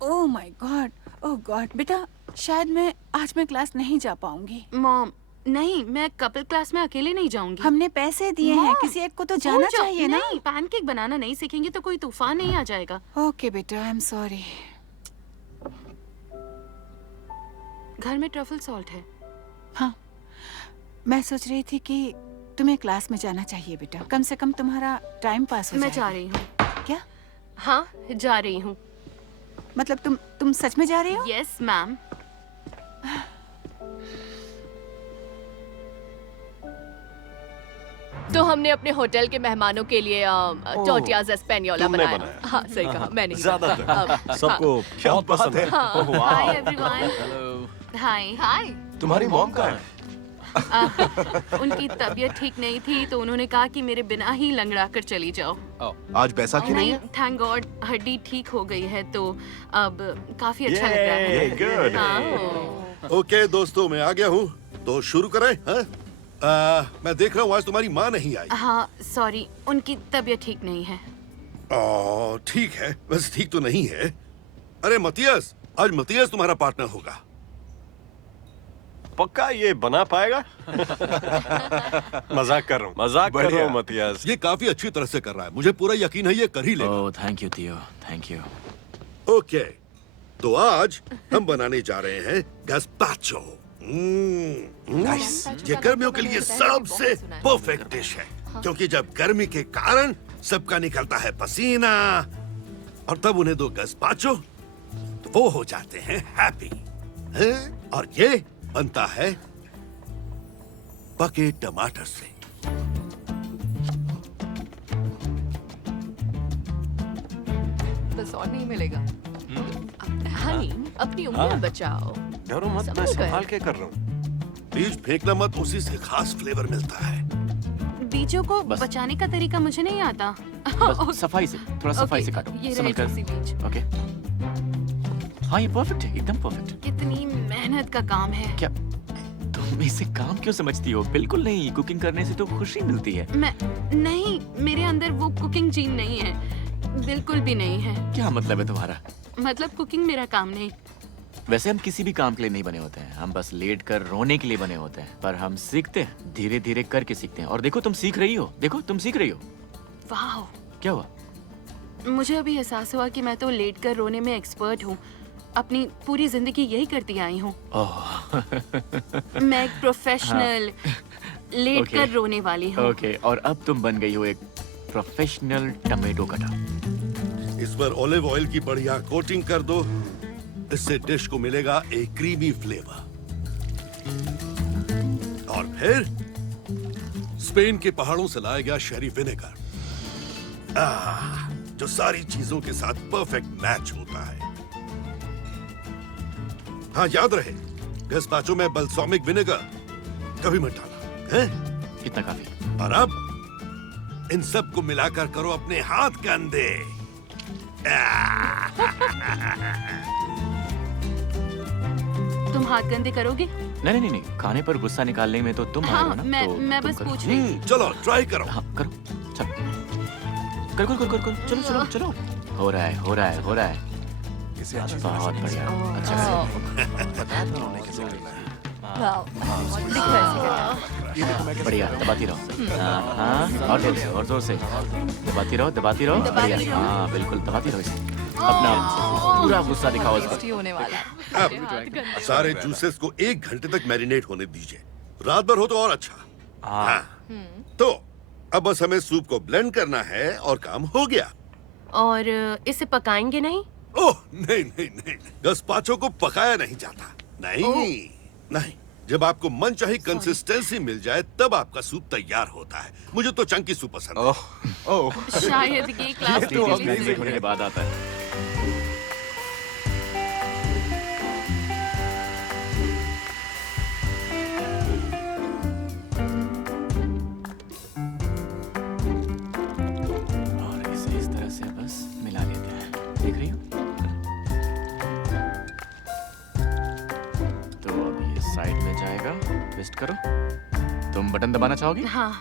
Oh my God, oh God. बेटा शायद मैं आज क्लास नहीं जा पाऊंगी। मॉम नहीं, मैं कपल क्लास में अकेले नहीं जाऊंगी। हमने पैसे दिए हैं, किसी एक को तो जाना चाहिए ना। नहीं, पैनकेक बनाना नहीं सीखेंगे तो कोई तूफान नहीं आ जाएगा। ओके बेटा, आई एम सॉरी। घर में ट्रफल सॉल्ट है। हाँ, मैं सोच रही थी कि तुम्हें क्लास में जाना चाहिए बेटा, कम से कम तुम्हारा टाइम पास हो मैं जाएगा। जा रही हूँ। क्या? हाँ जा रही हूँ। मतलब तुम सच में जा रही हो? Yes ma'am. तो हमने अपने होटल के मेहमानों के लिए टोटियाज एस्पेनियोला तुमने बनाया। बनाया? हाँ सही कहा, मैंने ही ज्यादातर। बनाया। सबको बहुत पसंद है। Hi everyone. Hi hi. तुम्हारी मॉम कहाँ है? उनकी तबीयत ठीक नहीं थी तो उन्होंने कहा कि मेरे बिना ही लंगड़ा कर चली जाओ। आज बैसाखी नहीं है? थैंक गॉड हड्डी ठीक हो गई है तो अब काफी अच्छा लग रहा है। गुड। हाँ। ओके दोस्तों, मैं आ गया हूँ, तो शुरू करें। हाँ? मैं देख रहा हूँ आज तुम्हारी माँ नहीं आई। हाँ सॉरी, उनकी तबीयत ठीक नहीं है। ठीक है, बस ठीक तो नहीं है। अरे मतियास, आज मतियास तुम्हारा पार्टनर होगा। पक्का ये बना पाएगा? मजाक कर रहा हूँ, मजाक कर रहा हूँ मतियास। ये काफी अच्छी तरह से कर रहा है, मुझे पूरा यकीन है ये कर ही लेगा। ओह थैंक यू थियो, थैंक यू। ओके, तो आज हम बनाने जा रहे हैं गस्पाचो। नाइस। ये गर्मियों के लिए सबसे परफेक्ट डिश है, क्योंकि जब गर्मी के कारण सबका निकलता है पसीना और तब उन्हें दो गस्पाचो तो वो हो जाते हैं हैप्पी। और ये बनता है पके टमाटर से। बस और नहीं मिलेगा। हनी, अपनी उंगलियां बचाओ। डरो मत, मैं संभाल के कर रहा हूँ। बीज फेंकना मत, उसी से खास फ्लेवर मिलता है। बीजों को बचाने का तरीका मुझे नहीं आता। बस सफाई से, थोड़ा सफाई से काटो, ये संभल कर। बीज। ओके। हाँ ये परफेक्ट है, एकदम परफेक्ट। कितनी मेहनत का काम है। क्या तुम इसे काम क्यों समझती हो? बिल्कुल नहीं, कुकिंग करने से तो खुशी मिलती है। मैं नहीं, मेरे अंदर वो कुकिंग जीन नहीं है, बिल्कुल भी नहीं है। क्या मतलब है तुम्हारा? मतलब कुकिंग मेरा काम नहीं। वैसे हम किसी भी काम के लिए नहीं बने होते हैं, हम बस लेट कर रोने के लिए बने होते हैं। पर हम सीखते हैं, धीरे धीरे करके सीखते हैं। और देखो तुम सीख रही हो, देखो तुम सीख रही हो। वाह, क्या हुआ? मुझे अभी एहसास हुआ कि मैं तो लेट कर रोने में एक्सपर्ट हूँ। अपनी पूरी जिंदगी यही करती आई हूँ। मैं एक प्रोफेशनल लेट कर रोने वाली हूँ। ओके, और अब तुम बन गई हो एक प्रोफेशनल टमेटो कटर। इस पर ऑलिव ऑयल की बढ़िया कोटिंग कर दो। इससे डिश को मिलेगा एक क्रीमी फ्लेवर। और फिर स्पेन के पहाड़ों से लाया गया शेरी विनेगर, जो सारी चीजों के साथ परफेक्ट मैच होता है। हाँ, याद रहे, गस्पाचो में बल्सामिक विनेगर कभी मत डालना, हैं? इतना काफी। और अब इन सब को मिलाकर करो अपने हाथ गंदे। तुम हाथ गंदे करोगे? नहीं, खाने पर गुस्सा निकालने में तो तुम हाँ, आए हो ना, मैं तुम बस करो। पूछ रही चलो ट्राई करो। हाँ, करो। चलो करो। चलो। हो रहा है। इसे अच्छे से बहुत बढ़िया। अच्छा बढ़िया, दबाती रहो। हाँ, और जोर से दबाती रहो। बढ़िया, हाँ बिल्कुल, दबाती रहो इसे। अपना पूरा गुस्सा दिखाओ इस पर। होने वाला। अब सारे जूसेस को 1 घंटे तक मैरिनेट होने दीजिए। रात भर हो तो और अच्छा। हाँ। तो अब बस हमें सूप को ब्लेंड करना है और काम हो गया। और इसे पकाएंगे नहीं? ओह नहीं, गस्पाचो को पकाया नहीं जाता। नहीं, जब आपको मनचाही कंसिस्टेंसी मिल जाए तब आपका सूप तैयार होता है। मुझे तो चंकी सूप पसंद है। ओह शायद ये क्लास मैरिनेट होने के बाद आता है। और इसे इस तरह से बस मिला लेते हैं। देख रही हो? तो अब ये साइड में जाएगा। ट्विस्ट करो। तुम बटन दबाना चाहोगी? हाँ।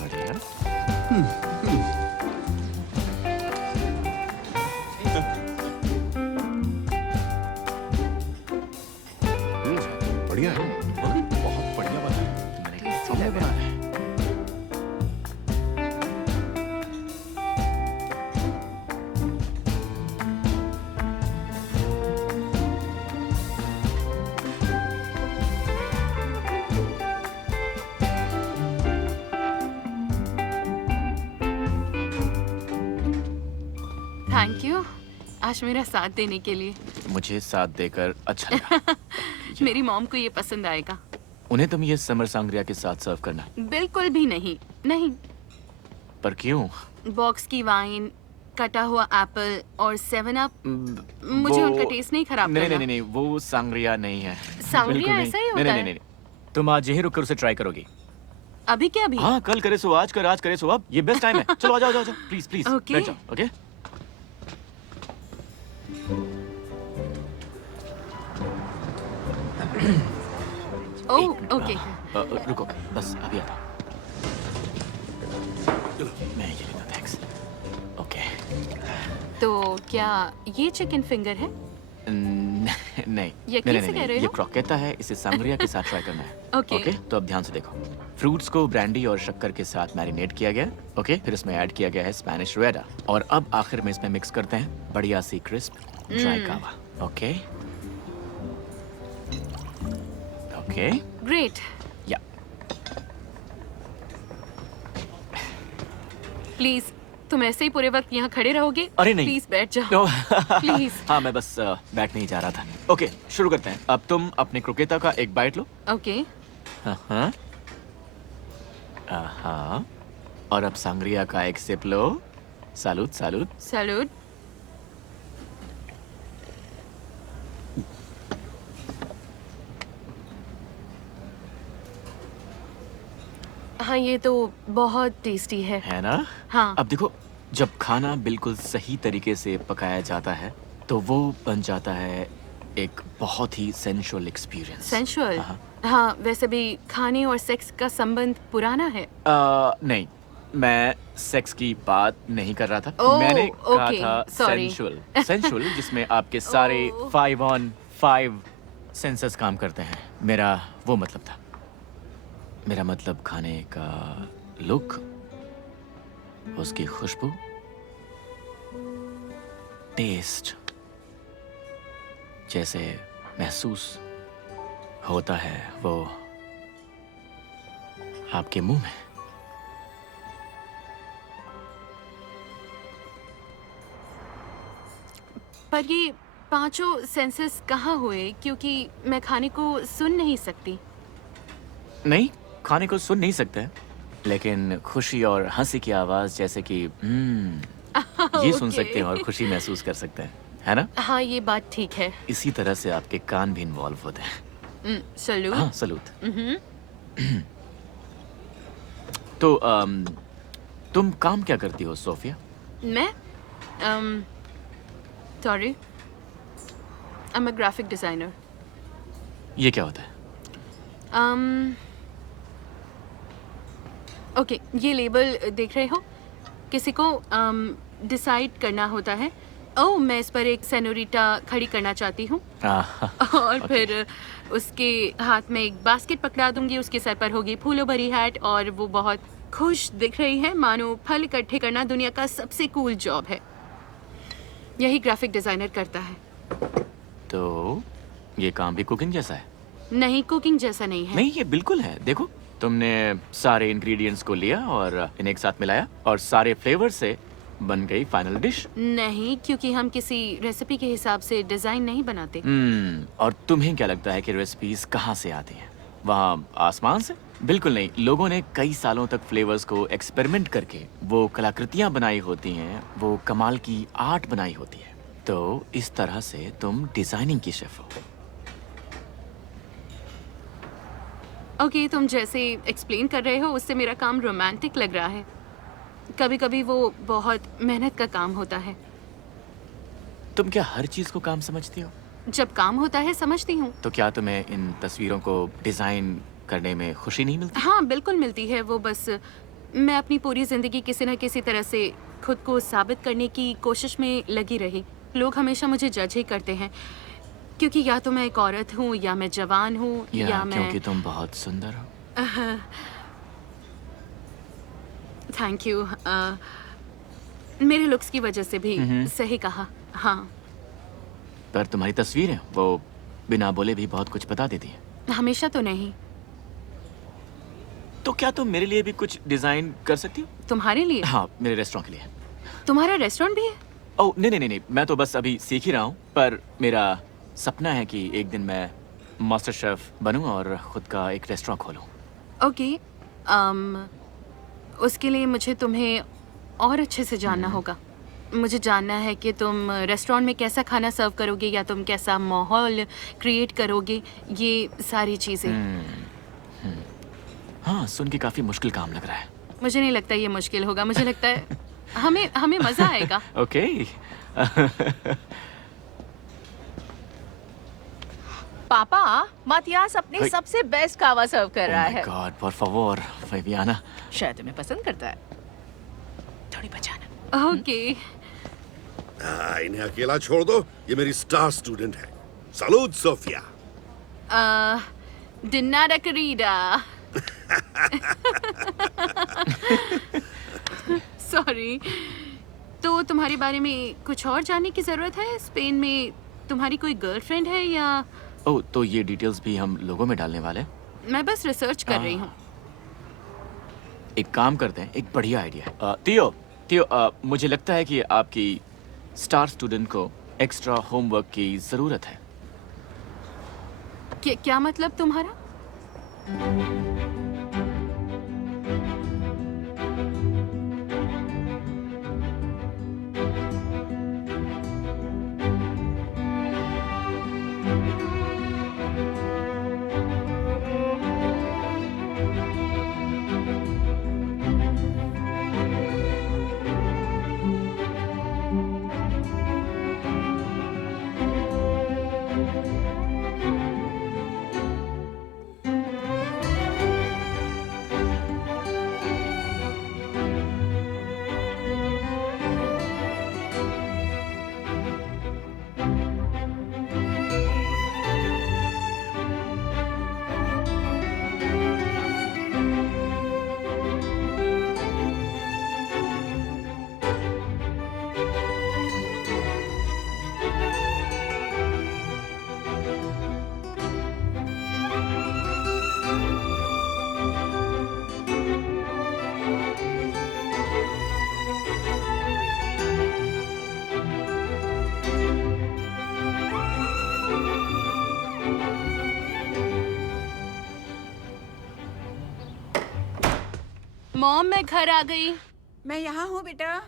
बढ़िया। बढ़िया है। बहुत बढ़िया बना है। तुम्हारे सामने बना है। थैंक यू आज मेरा साथ देने के लिए। मुझे साथ देकर अच्छा लगा। मेरी मॉम को ये पसंद आएगा। उन्हें तुम ये समर सांग्रिया के साथ सर्व करना। बिल्कुल भी नहीं। पर क्यों? बॉक्स की वाइन, कटा हुआ एप्पल और 7 अप, मुझे वो- उनका टेस्ट नहीं खराब करना। नहीं, वो सांग्रिया नहीं है। सांग्रिया बिल्कुल नहीं। ऐसा ही होता है? नहीं। तुम आज यही रुक कर उसे ट्राई करोगी। अभी क्या अभी? हाँ, कल करे सो आज करे सो अब। ये बेस्ट टाइम है। चलो आ जाओ। Please Okay. बैठ जाओ। ओके। Oh okay. रुको, बस अभी आता हूँ। मैं ये लेता, थैंक्स। ओके। तो क्या ये चिकन फिंगर है? नहीं, यकीन से कह रहे ये हो? क्रॉकेटा है। इसे सांग्रिया के साथ ट्राई करना है। Okay. ओके, तो अब ध्यान से देखो। फ्रूट्स को ब्रांडी और शक्कर के साथ मैरिनेट किया गया। ओके, फिर इसमें ऐड किया गया है स्पेनिश रेडा। और अब आखिर में इसमें मिक्स करते हैं बढ़िया सी क्रिस्प ड्राई कावा। ओके। ग्रेट। या प्लीज तुम ऐसे ही पूरे वक्त यहाँ खड़े रहोगे? अरे नहीं। प्लीज बैठ जाओ। नो। प्लीज। हाँ, मैं बस बैठने ही जा रहा था। ओके, शुरू करते हैं। अब तुम अपने क्रोकेटा का एक बाइट लो। ओके। हाँ। और अब सांग्रिया का एक सिप लो। सैल्यूट। सैल्यूट। हाँ, ये तो बहुत टेस्टी है ना? हाँ। अब देखो, जब खाना बिल्कुल सही तरीके से पकाया जाता है तो वो बन जाता है एक बहुत ही सेंशुअल एक्सपीरियंस। सेंशुअल? हाँ, वैसे भी खाने और सेक्स का संबंध पुराना है। नहीं, मैं सेक्स की बात नहीं कर रहा था। ओह, मैंने कहा ओके, था sorry। सेंशुअल जिसमें आपके सारे 5 on 5 सेंसेस काम करते हैं। मेरा वो मतलब था। मेरा मतलब खाने का लुक, उसकी खुशबू, टेस्ट, जैसे महसूस होता है वो आपके मुंह में। पर ये पांचों सेंसेस कहाँ हुए, क्योंकि मैं खाने को सुन नहीं सकती। नहीं, खाने को सुन नहीं सकते, लेकिन खुशी और हंसी की आवाज जैसे कि ये सुन ओके। सकते हैं और खुशी महसूस कर सकते हैं, है ना? हाँ, ये बात ठीक है। इसी तरह से आपके कान भी इन्वॉल्व होते हैं। सलूट। हाँ, सलूट। तो तुम काम क्या करती हो सोफिया? मैं sorry, I am a graphic designer. ये क्या होता है? ओके, ये लेबल देख रहे हो? किसी को डिसाइड करना होता है, ओह मैं इस पर एक सेनोरिटा खड़ी करना चाहती हूँ, और फिर उसके हाथ में एक बास्केट पकड़ा दूंगी, उसके सर पर होगी फूलों भरी हैट और वो बहुत खुश दिख रही है, मानो फल इकट्ठे करना दुनिया का सबसे कूल जॉब है। यही ग्राफिक डिजाइनर करता है। तो ये काम भी कुकिंग जैसा है? नहीं, कुकिंग जैसा नहीं है। नहीं, ये बिल्कुल है। देखो, तुमने सारे इंग्रेडिएंट्स को लिया और इन्हें एक साथ मिलाया और सारे फ्लेवर से बन गई फाइनल डिश। नहीं, क्योंकि हम किसी रेसिपी के हिसाब से डिजाइन नहीं बनाते। और तुम्हें क्या लगता है कि रेसिपीज कहाँ से आती हैं? वहाँ आसमान से? बिल्कुल नहीं। लोगों ने कई सालों तक फ्लेवर्स को एक्सपेरिमेंट करके वो कलाकृतियाँ बनाई होती हैं, वो कमाल की आर्ट बनाई होती है। तो इस तरह से तुम डिजाइनिंग की शेफ हो। ओके, तुम जैसे एक्सप्लेन कर रहे हो उससे मेरा काम रोमांटिक लग रहा है। कभी कभी वो बहुत मेहनत का काम होता है। तुम क्या हर चीज को काम समझती हो? जब काम होता है समझती हूँ। तो क्या तुम्हें इन तस्वीरों को डिजाइन करने में खुशी नहीं मिलती? हाँ, बिल्कुल मिलती है। वो बस मैं अपनी पूरी जिंदगी किसी न किसी तरह से खुद को साबित करने की कोशिश में लगी रही। लोग हमेशा मुझे जज ही करते हैं, क्योंकि या तो मैं एक औरत हूँ, या मैं जवान हूँ, या मैं क्योंकि तुम बहुत सुंदर हो। Thank you. मेरे लुक्स की वजह से भी। सही कहा। हाँ, पर तुम्हारी तस्वीरें वो बिना बोले भी बहुत कुछ बता देती हैं। हमेशा तो नहीं। तो क्या तुम मेरे लिए भी कुछ डिजाइन कर सकती हो? तुम्हारे लिए? हाँ, मेरे रेस्टोरेंट के लिए। तुम्हारा रेस्टोरेंट भी है? ओह नहीं, मैं तो बस अभी सीख ही रहा हूँ, पर मेरा सपना है कि एक दिन मैं मास्टर शेफ बनूं और खुद का एक रेस्टोरेंट खोलूं। ओके, उसके लिए मुझे तुम्हें और अच्छे से जानना होगा। मुझे जानना है कि तुम रेस्टोरेंट में कैसा खाना सर्व करोगे, या तुम कैसा माहौल क्रिएट करोगे, ये सारी चीज़ें। हाँ, सुन के काफी मुश्किल काम लग रहा है। मुझे नहीं लगता ये मुश्किल होगा। मुझे लगता है हमें मजा आएगा। ओके। पापा, मातियास अपनी सबसे बेस्ट कावा सर्व कर रहा है। God, por favor, Fabiana। शायद तुम्हें पसंद करता है। थोड़ी बचाना। ओके। इन्हें अकेला छोड़ दो, ये मेरी स्टार स्टूडेंट है। सलूट सोफिया। डिनर करीडा। सॉरी। तो तुम्हारे बारे में कुछ और जानने की जरूरत है? स्पेन में तुम्हारी कोई गर्लफ्रेंड है या? ओह, तो ये डिटेल्स भी हम लोगों में डालने वाले हैं? मैं बस रिसर्च कर रही हूँ। एक काम करते हैं, एक बढ़िया आइडिया है। तियो, मुझे लगता है कि आपकी स्टार स्टूडेंट को एक्स्ट्रा होमवर्क की जरूरत है। क्या मतलब तुम्हारा? मॉम मैं घर आ गई। मैं यहाँ हूँ बेटा।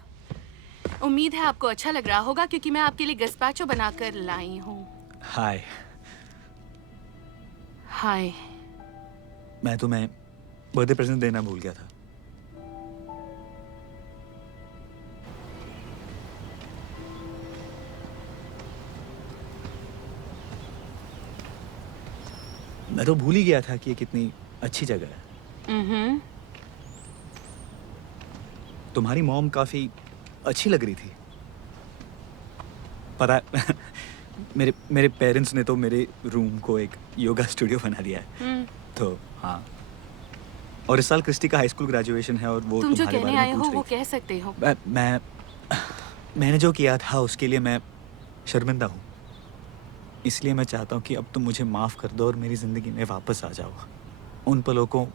उम्मीद है आपको अच्छा लग रहा होगा क्योंकि मैं आपके लिए गस्पाचो बनाकर लाई हूँ। हाय। हाय। मैं तुम्हें बर्थडे प्रेजेंट देना भूल गया था। मैं तो भूल ही गया था कि ये कितनी अच्छी जगह है। तुम्हारी मॉम काफी अच्छी लग रही थी। पता है मेरे पेरेंट्स ने तो मेरे रूम को एक योगा स्टूडियो बना दिया है। तो हाँ, और इस साल क्रिस्टी का हाई स्कूल ग्रेजुएशन है और वो तुम जो तुम्हारे कहने बारे आए में हो पूछ वो रही थी। कह सकते हो। मैंने जो किया था उसके लिए मैं शर्मिंदा हूँ। इसलिए मैं चाहता हूँ कि अब तुम मुझे माफ कर दो और मेरी जिंदगी में वापस आ जाओ। उन पलों को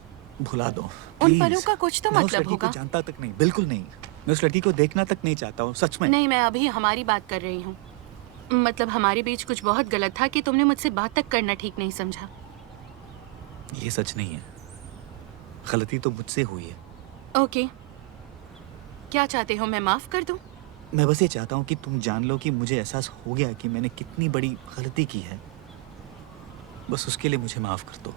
भुला दो। उन पलों का कुछ तो मैं उस मतलब लड़की को होगा। जानता तक नहीं, बिल्कुल नहीं। मैं उस लड़की को देखना तक नहीं चाहता हूँ, सच में। नहीं, मैं अभी हमारी बात कर रही हूँ। मतलब हमारे बीच कुछ बहुत गलत था कि तुमने मुझसे बात तक करना ठीक नहीं समझा। ये सच नहीं है। गलती तो मुझसे हुई है। ओके, क्या चाहते हो मैं माफ कर दूं? मैं बस ये चाहता हूँ कि तुम जान लो कि मुझे एहसास हो गया कि मैंने कितनी बड़ी गलती की है। बस उसके लिए मुझे माफ कर दो।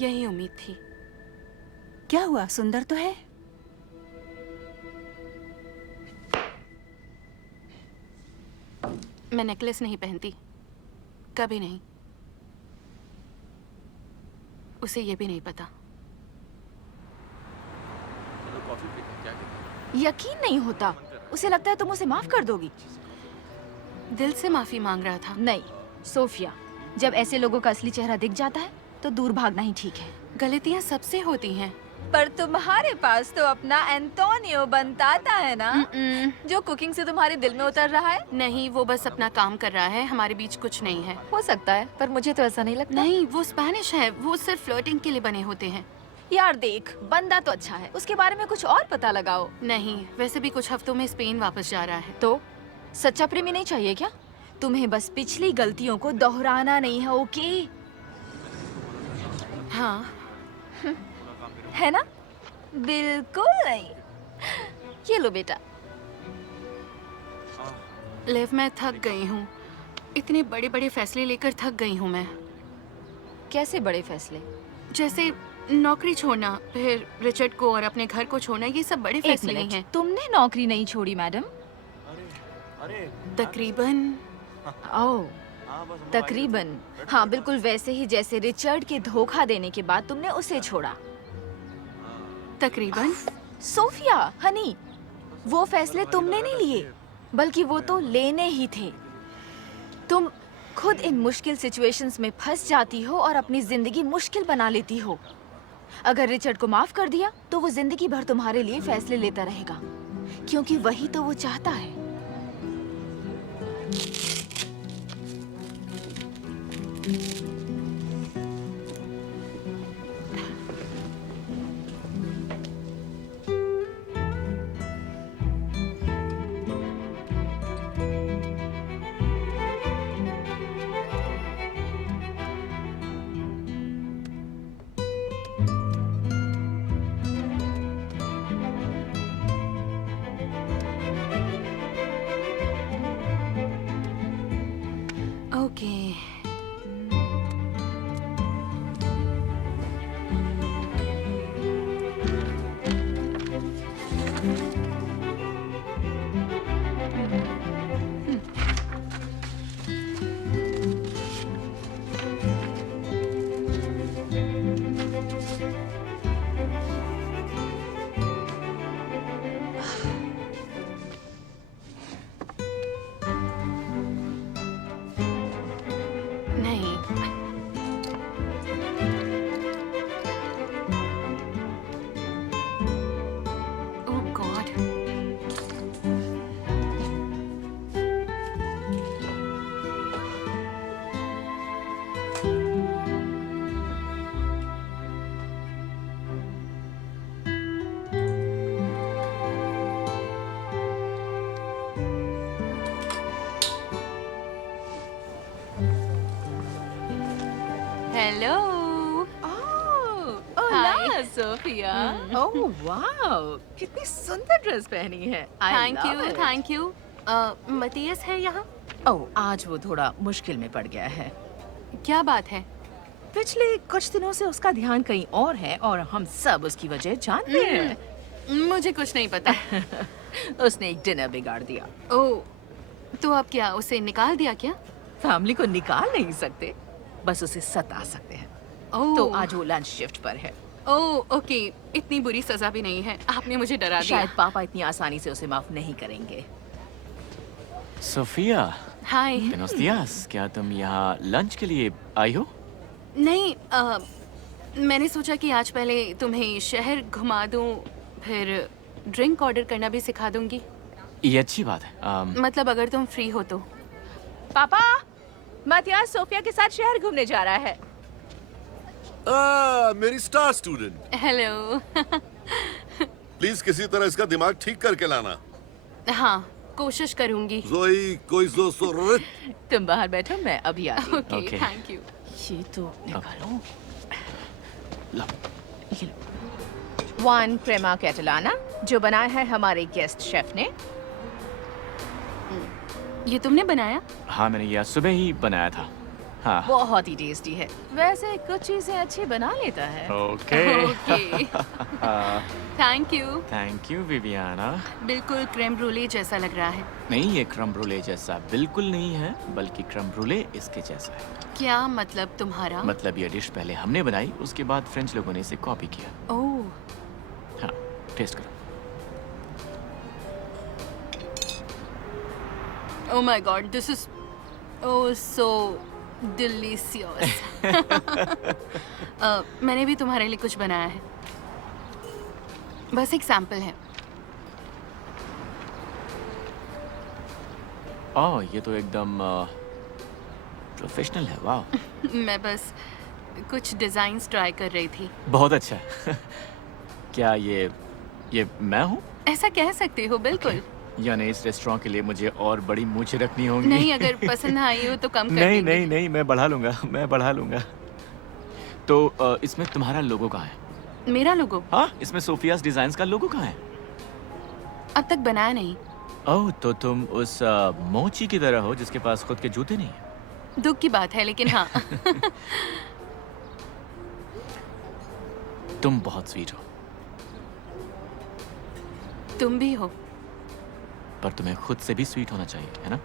यही उम्मीद थी। क्या हुआ, सुंदर तो है? मैं नेकलेस नहीं पहनती, कभी नहीं। उसे ये भी नहीं पता। यकीन नहीं होता। उसे लगता है तुम उसे माफ कर दोगी। दिल से माफी मांग रहा था। नहीं सोफिया, जब ऐसे लोगों का असली चेहरा दिख जाता है तो दूर भागना ही ठीक है। गलतियां सबसे होती हैं। पर तुम्हारे पास तो अपना एंटोनियो बनताता है ना, जो कुकिंग से तुम्हारे दिल में उतर रहा है। नहीं, वो बस अपना काम कर रहा है। हमारे बीच कुछ नहीं है। हो सकता है, पर मुझे तो ऐसा नहीं लगता। नहीं, वो स्पेनिश है। वो सिर्फ फ्लर्टिंग के लिए बने होते हैं। यार देख, बंदा तो अच्छा है, उसके बारे में कुछ और पता लगाओ। नहीं, वैसे भी कुछ हफ्तों में स्पेन वापस जा रहा है। तो सच्चा प्रेमी नहीं चाहिए क्या? तुम्हें बस पिछली गलतियों को दोहराना नहीं है, ओके? हाँ। है ना? बिल्कुल नहीं। ये लो बेटा। लेव, मैं थक गई हूँ। इतने बड़े बड़े फैसले लेकर थक गई हूँ मैं। कैसे बड़े फैसले? जैसे नौकरी छोड़ना, फिर रिचर्ड को और अपने घर को छोड़ना, ये सब बड़े फैसले नहीं हैं। तुमने नौकरी नहीं छोड़ी मैडम? तकरीबन। ओह, तकरीबन। हाँ, बिल्कुल वैसे ही जैसे रिचर्ड के धोखा देने के बाद तुमने उसे छोड़ा। तकरीबन। सोफिया हनी, वो फैसले तुमने नहीं लिए, बल्कि वो तो लेने ही थे। तुम खुद इन मुश्किल सिचुएशंस में फंस जाती हो और अपनी जिंदगी मुश्किल बना लेती हो। अगर रिचर्ड को माफ कर दिया तो वो जिंदगी भर तुम्हारे लिए फैसले लेता रहेगा, क्योंकि वही तो वो चाहता है। ओके। हेलो। ओला सोफिया। ओह वाओ, कितनी सुंदर ड्रेस पहनी है। Thank you. मतीयस है यहाँ? ओह, आज वो थोड़ा मुश्किल में पड़ गया है। क्या बात है? पिछले कुछ दिनों से उसका ध्यान कहीं और है और हम सब उसकी वजह जानते हैं। मुझे कुछ नहीं पता। उसने एक डिनर बिगाड़ दिया। ओह, तो अब क्या उसे निकाल दिया क्या? फैमिली को निकाल नहीं सकते, बस उसे सता सकते हैं। ओह, तो आज वो लंच शिफ्ट पर है। ओह ओके, इतनी बुरी सजा भी नहीं है। आपने मुझे डरा दिया। शायद पापा इतनी आसानी से उसे माफ नहीं करेंगे। सोफिया, हाय। buenos días, क्या तुम यहाँ लंच के लिए आई हो? नहीं, मैंने सोचा कि आज पहले तुम्हें शहर घुमा दूं, फिर ड्रिंक ऑर्डर करना भी सिखा दूंगी। ये अच्छी बात है। मतलब अगर तुम फ्री हो तो। पापा, मतियास सोफिया के साथ शहर घूमने जा रहा है। मेरी स्टार स्टूडेंट। हेलो। प्लीज किसी तरह इसका दिमाग ठीक करके लाना। हाँ, कोशिश करूंगी। जोई कोई जो सो तुम बाहर बैठो, मैं अभी आती हूँ। Okay, thank you. ये तो निकालो। लो। ये लो। 1 क्रेमा कैटलाना, जो बनाया है हमारे गेस्ट शेफ ने। ये तुमने बनाया? हाँ, मैंने यह सुबह ही बनाया था। हाँ। बहुत ही टेस्टी है। वैसे कुछ चीजें अच्छी बना लेता है। Okay. Okay. Thank you Viviana. बिल्कुल क्रेम ब्रूले जैसा लग रहा है। नहीं, ये क्रम ब्रूले जैसा बिल्कुल नहीं है, बल्कि क्रम ब्रूले इसके जैसा है। क्या मतलब तुम्हारा? मतलब ये डिश पहले हमने बनाई, उसके बाद फ्रेंच लोगों ने इसे कॉपी किया। ओह। हाँ, टेस्ट करो। Oh my God, this is so delicious. मैंने भी तुम्हारे लिए कुछ बनाया है। बस एक सैंपल है। ओह, ये तो एकदम प्रोफेशनल है। वाह। मैं बस कुछ डिजाइन्स ट्राई कर रही थी। बहुत अच्छा। क्या ये मैं हूँ? ऐसा कह सकते हो, बिल्कुल। यानी इस रेस्टोरेंट के लिए मुझे और बड़ी मूछें रखनी होंगी। नहीं, अगर पसंद ना आई हो तो कम कर नहीं देंगे। नहीं, मैं बढ़ा लूंगा। तो इसमें तुम्हारा लोगो कहाँ है? मेरा लोगो? हाँ, इसमें सोफियाज डिजाइन्स का लोगो कहाँ है? अब तक बनाया नहीं। ओह, तो तुम उस मोची की तरह हो जिसके पास खुद के जूते नहीं है। दुख की बात है, लेकिन हाँ। तुम बहुत स्वीट हो। तुम भी हो। पर तुम्हें खुद से भी स्वीट होना चाहिए, है ना?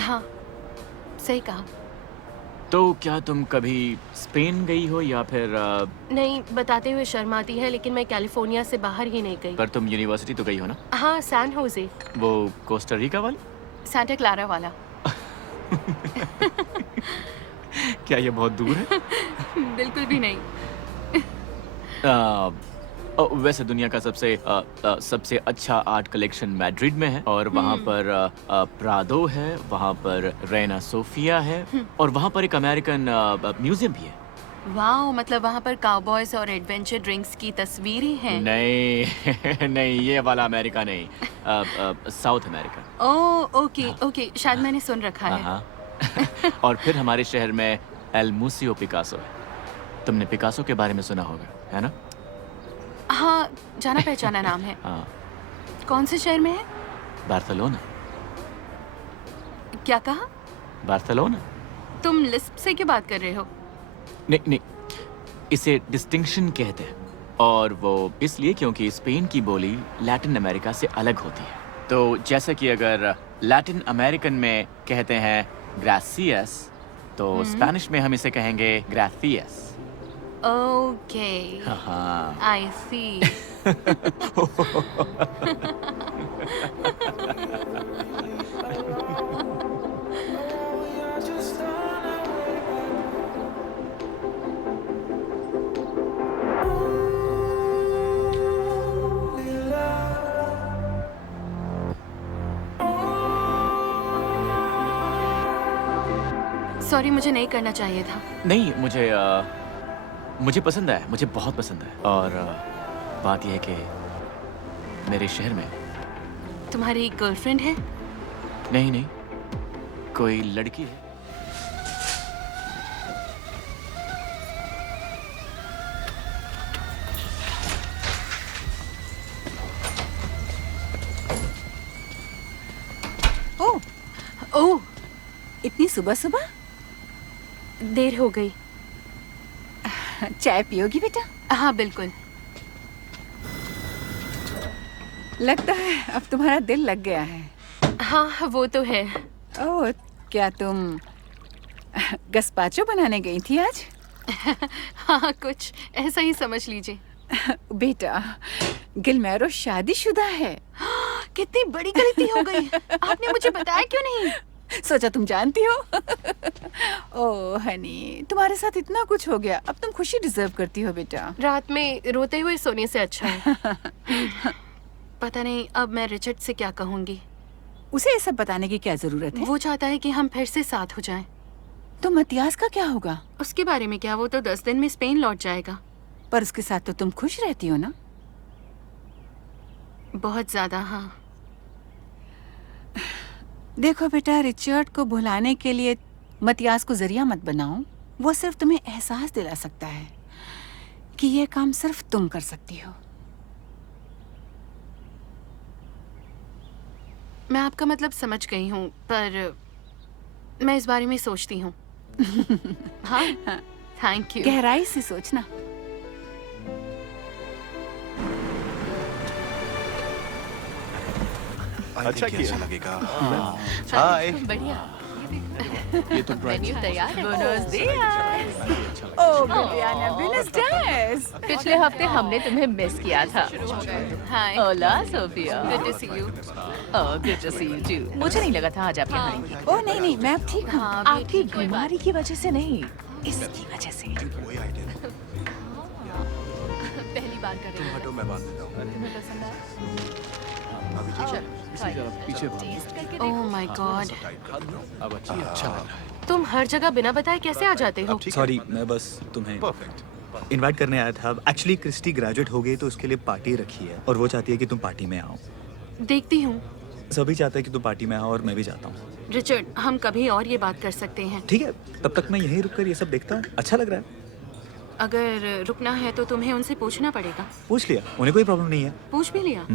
हाँ, सही कहा। तो क्या तुम कभी स्पेन गई हो या फिर नहीं, बताते हुए शर्म आती है, लेकिन मैं कैलिफोर्निया से बाहर ही नहीं गई। पर तुम यूनिवर्सिटी तो गई हो ना? हाँ, सैन होजे। वो कोस्टा रिका वाली? सांता क्लारा वाला। क्या ये बहुत दूर है? बिल्कुल भी नहीं। वैसे दुनिया का सबसे अच्छा आर्ट कलेक्शन मैड्रिड में है, और वहाँ पर प्रादो है, वहाँ पर रेना सोफिया है, और वहाँ पर एक अमेरिकन म्यूजियम भी है। वाओ, मतलब वहाँ पर काउबॉयज और एडवेंचर ड्रिंक्स की तस्वीरें हैं। नहीं नहीं, ये वाला अमेरिका नहीं, साउथ अमेरिका। ओह, ओके, शायद मैंने सुन रखा है। हाँ। और फिर हमारे शहर में एल मूसियो पिकासो है। तुमने पिकासो के बारे में सुना होगा, है ना? हाँ, जाना पहचाना नाम है। हाँ। कौन से शहर में है? बार्सिलोना। क्या कहा? बार्सिलोना। तुम लिस्प से क्यों बात कर रहे हो? नहीं, इसे डिस्टिंक्शन कहते हैं, और वो इसलिए क्योंकि स्पेन की बोली लैटिन अमेरिका से अलग होती है। तो जैसा कि अगर लैटिन अमेरिकन में कहते हैं ग्रासियस, तो स्पेनिश में हम इसे कहेंगे ग्रासियस। ओके, हाँ। आई सी। सॉरी, मुझे नहीं करना चाहिए था। नहीं, मुझे पसंद है, मुझे बहुत पसंद है। और बात यह है कि मेरे शहर में तुम्हारी गर्लफ्रेंड है? नहीं, कोई लड़की है? ओह, ओह, इतनी सुबह सुबह? देर हो गई। चाय पियोगी बेटा? हाँ बिल्कुल। लगता है अब तुम्हारा दिल लग गया है। हाँ वो तो है। ओह, क्या तुम गस्पाचो बनाने गई थी आज? हाँ कुछ ऐसा ही समझ लीजिए। बेटा, गिलमेरो शादीशुदा है। कितनी बड़ी गलती हो गई। आपने मुझे बताया क्यों नहीं? सोचा तुम जानती हो। ओह हनी, तुम्हारे साथ इतना कुछ हो गया, अब तुम खुशी डिजर्व करती हो बेटा। रात में रोते हुए सोने से अच्छा है। पता नहीं अब मैं रिचर्ड से क्या कहूंगी। उसे ये सब बताने की क्या जरूरत है? वो चाहता है कि हम फिर से साथ हो जाएं। तो मतियास का क्या होगा? उसके बारे में क्या, वो तो 10 दिन में स्पेन लौट जाएगा। पर उसके साथ तो तुम खुश रहती हो ना? बहुत ज्यादा। हाँ देखो बेटा, रिचर्ड को भुलाने के लिए मतियास को जरिया मत बनाओ। वो सिर्फ तुम्हें एहसास दिला सकता है कि ये काम सिर्फ तुम कर सकती हो। मैं आपका मतलब समझ गई हूँ, पर मैं इस बारे में सोचती हूँ। हाँ थैंक यू। गहराई से सोचना। अच्छा किया लगेगा। हाय। बढ़िया। ये तो मेन्यू तैयार है। Buenos dias. ओह बिलियाना, buenos dias. पिछले हफ्ते हमने तुम्हें मिस किया था। Hi. Hola, Sophia. Good to see you. Oh, good to see you too. मुझे नहीं लगा था आज आप यहाँ आएंगी। ओह नहीं नहीं, मैं अब ठीक हूँ। हाँ आपकी बीमारी की वजह से नहीं, इसकी वजह से। पहली बार कर रही हूँ। हटो, मैं बात देता हूँ। तुम्हें पसंद आया? इसी जरा पीछे ओह माय गॉड, अब अच्छा लग रहा है। तुम हर जगह बिना बताए कैसे आ जाते हो? सॉरी, मैं बस तुम्हें इनवाइट करने आया था। एक्चुअली क्रिस्टी ग्रेजुएट हो गई तो उसके लिए पार्टी रखी है और वो चाहती है कि तुम पार्टी में आओ। देखती हूँ। सभी चाहते हैं कि तुम पार्टी में आओ और मैं भी चाहता हूँ। रिचर्ड, हम कभी और ये बात कर सकते हैं। ठीक है, तब तक मैं यहीं रुककर ये सब देखता हूँ। अच्छा लग रहा है। अगर रुकना है तो तुम्हें उनसे पूछना पड़ेगा। पूछ लिया, उन्हें कोई प्रॉब्लम नहीं है। पूछ भी लिया?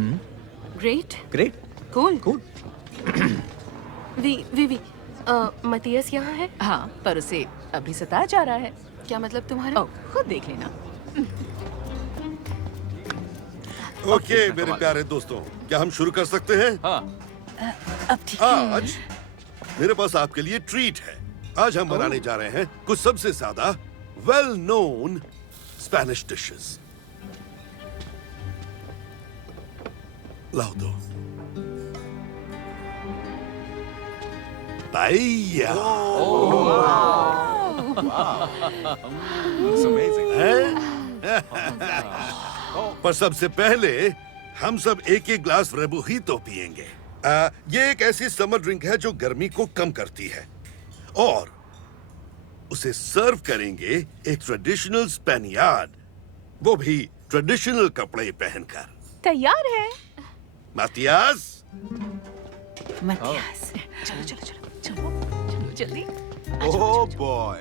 Great. Great. Cool. Cool. Vi Matias यहाँ है? हाँ, पर उसे अभी सताया जा रहा है। क्या मतलब तुम्हारा? ओह, खुद देख लेना। ओके मेरे प्यारे दोस्तों, क्या हम शुरू कर सकते हैं? हाँ। अब ठीक है। आज मेरे पास आपके लिए ट्रीट है। आज हम बनाने जा रहे हैं कुछ सबसे ज्यादा वेल नोन स्पेनिश डिशेस। लाओ दो। पाएया। पर सबसे पहले हम सब एक एक ग्लास रेबुहितो पिएंगे। ये एक ऐसी समर ड्रिंक है जो गर्मी को कम करती है और उसे सर्व करेंगे एक ट्रेडिशनल स्पेनियार्ड, वो भी ट्रेडिशनल कपड़े पहनकर। तैयार है? मातियास, मतियास। चलो चलो चलो चलो चलो जल्दी। Oh boy.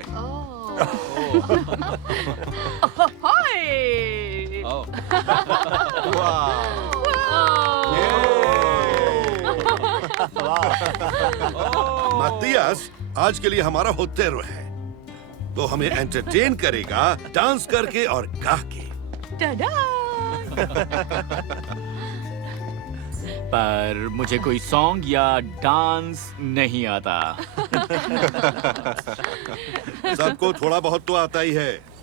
हाय। मातियास आज के लिए हमारा होतेरो है। वो हमें एंटरटेन करेगा डांस करके और गा के। पर मुझे कोई सॉन्ग या डांस नहीं आता। सबको थोड़ा बहुत तो आता ही है।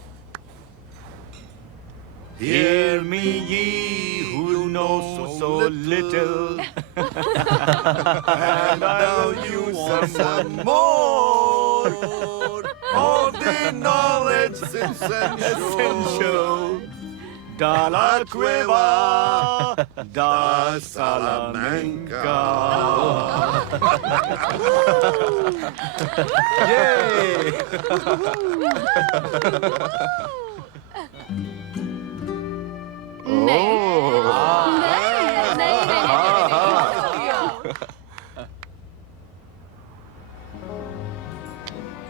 Hear me, ye who know so little, And now you want some more of the knowledge essential. Da la cueva, da Salamanca.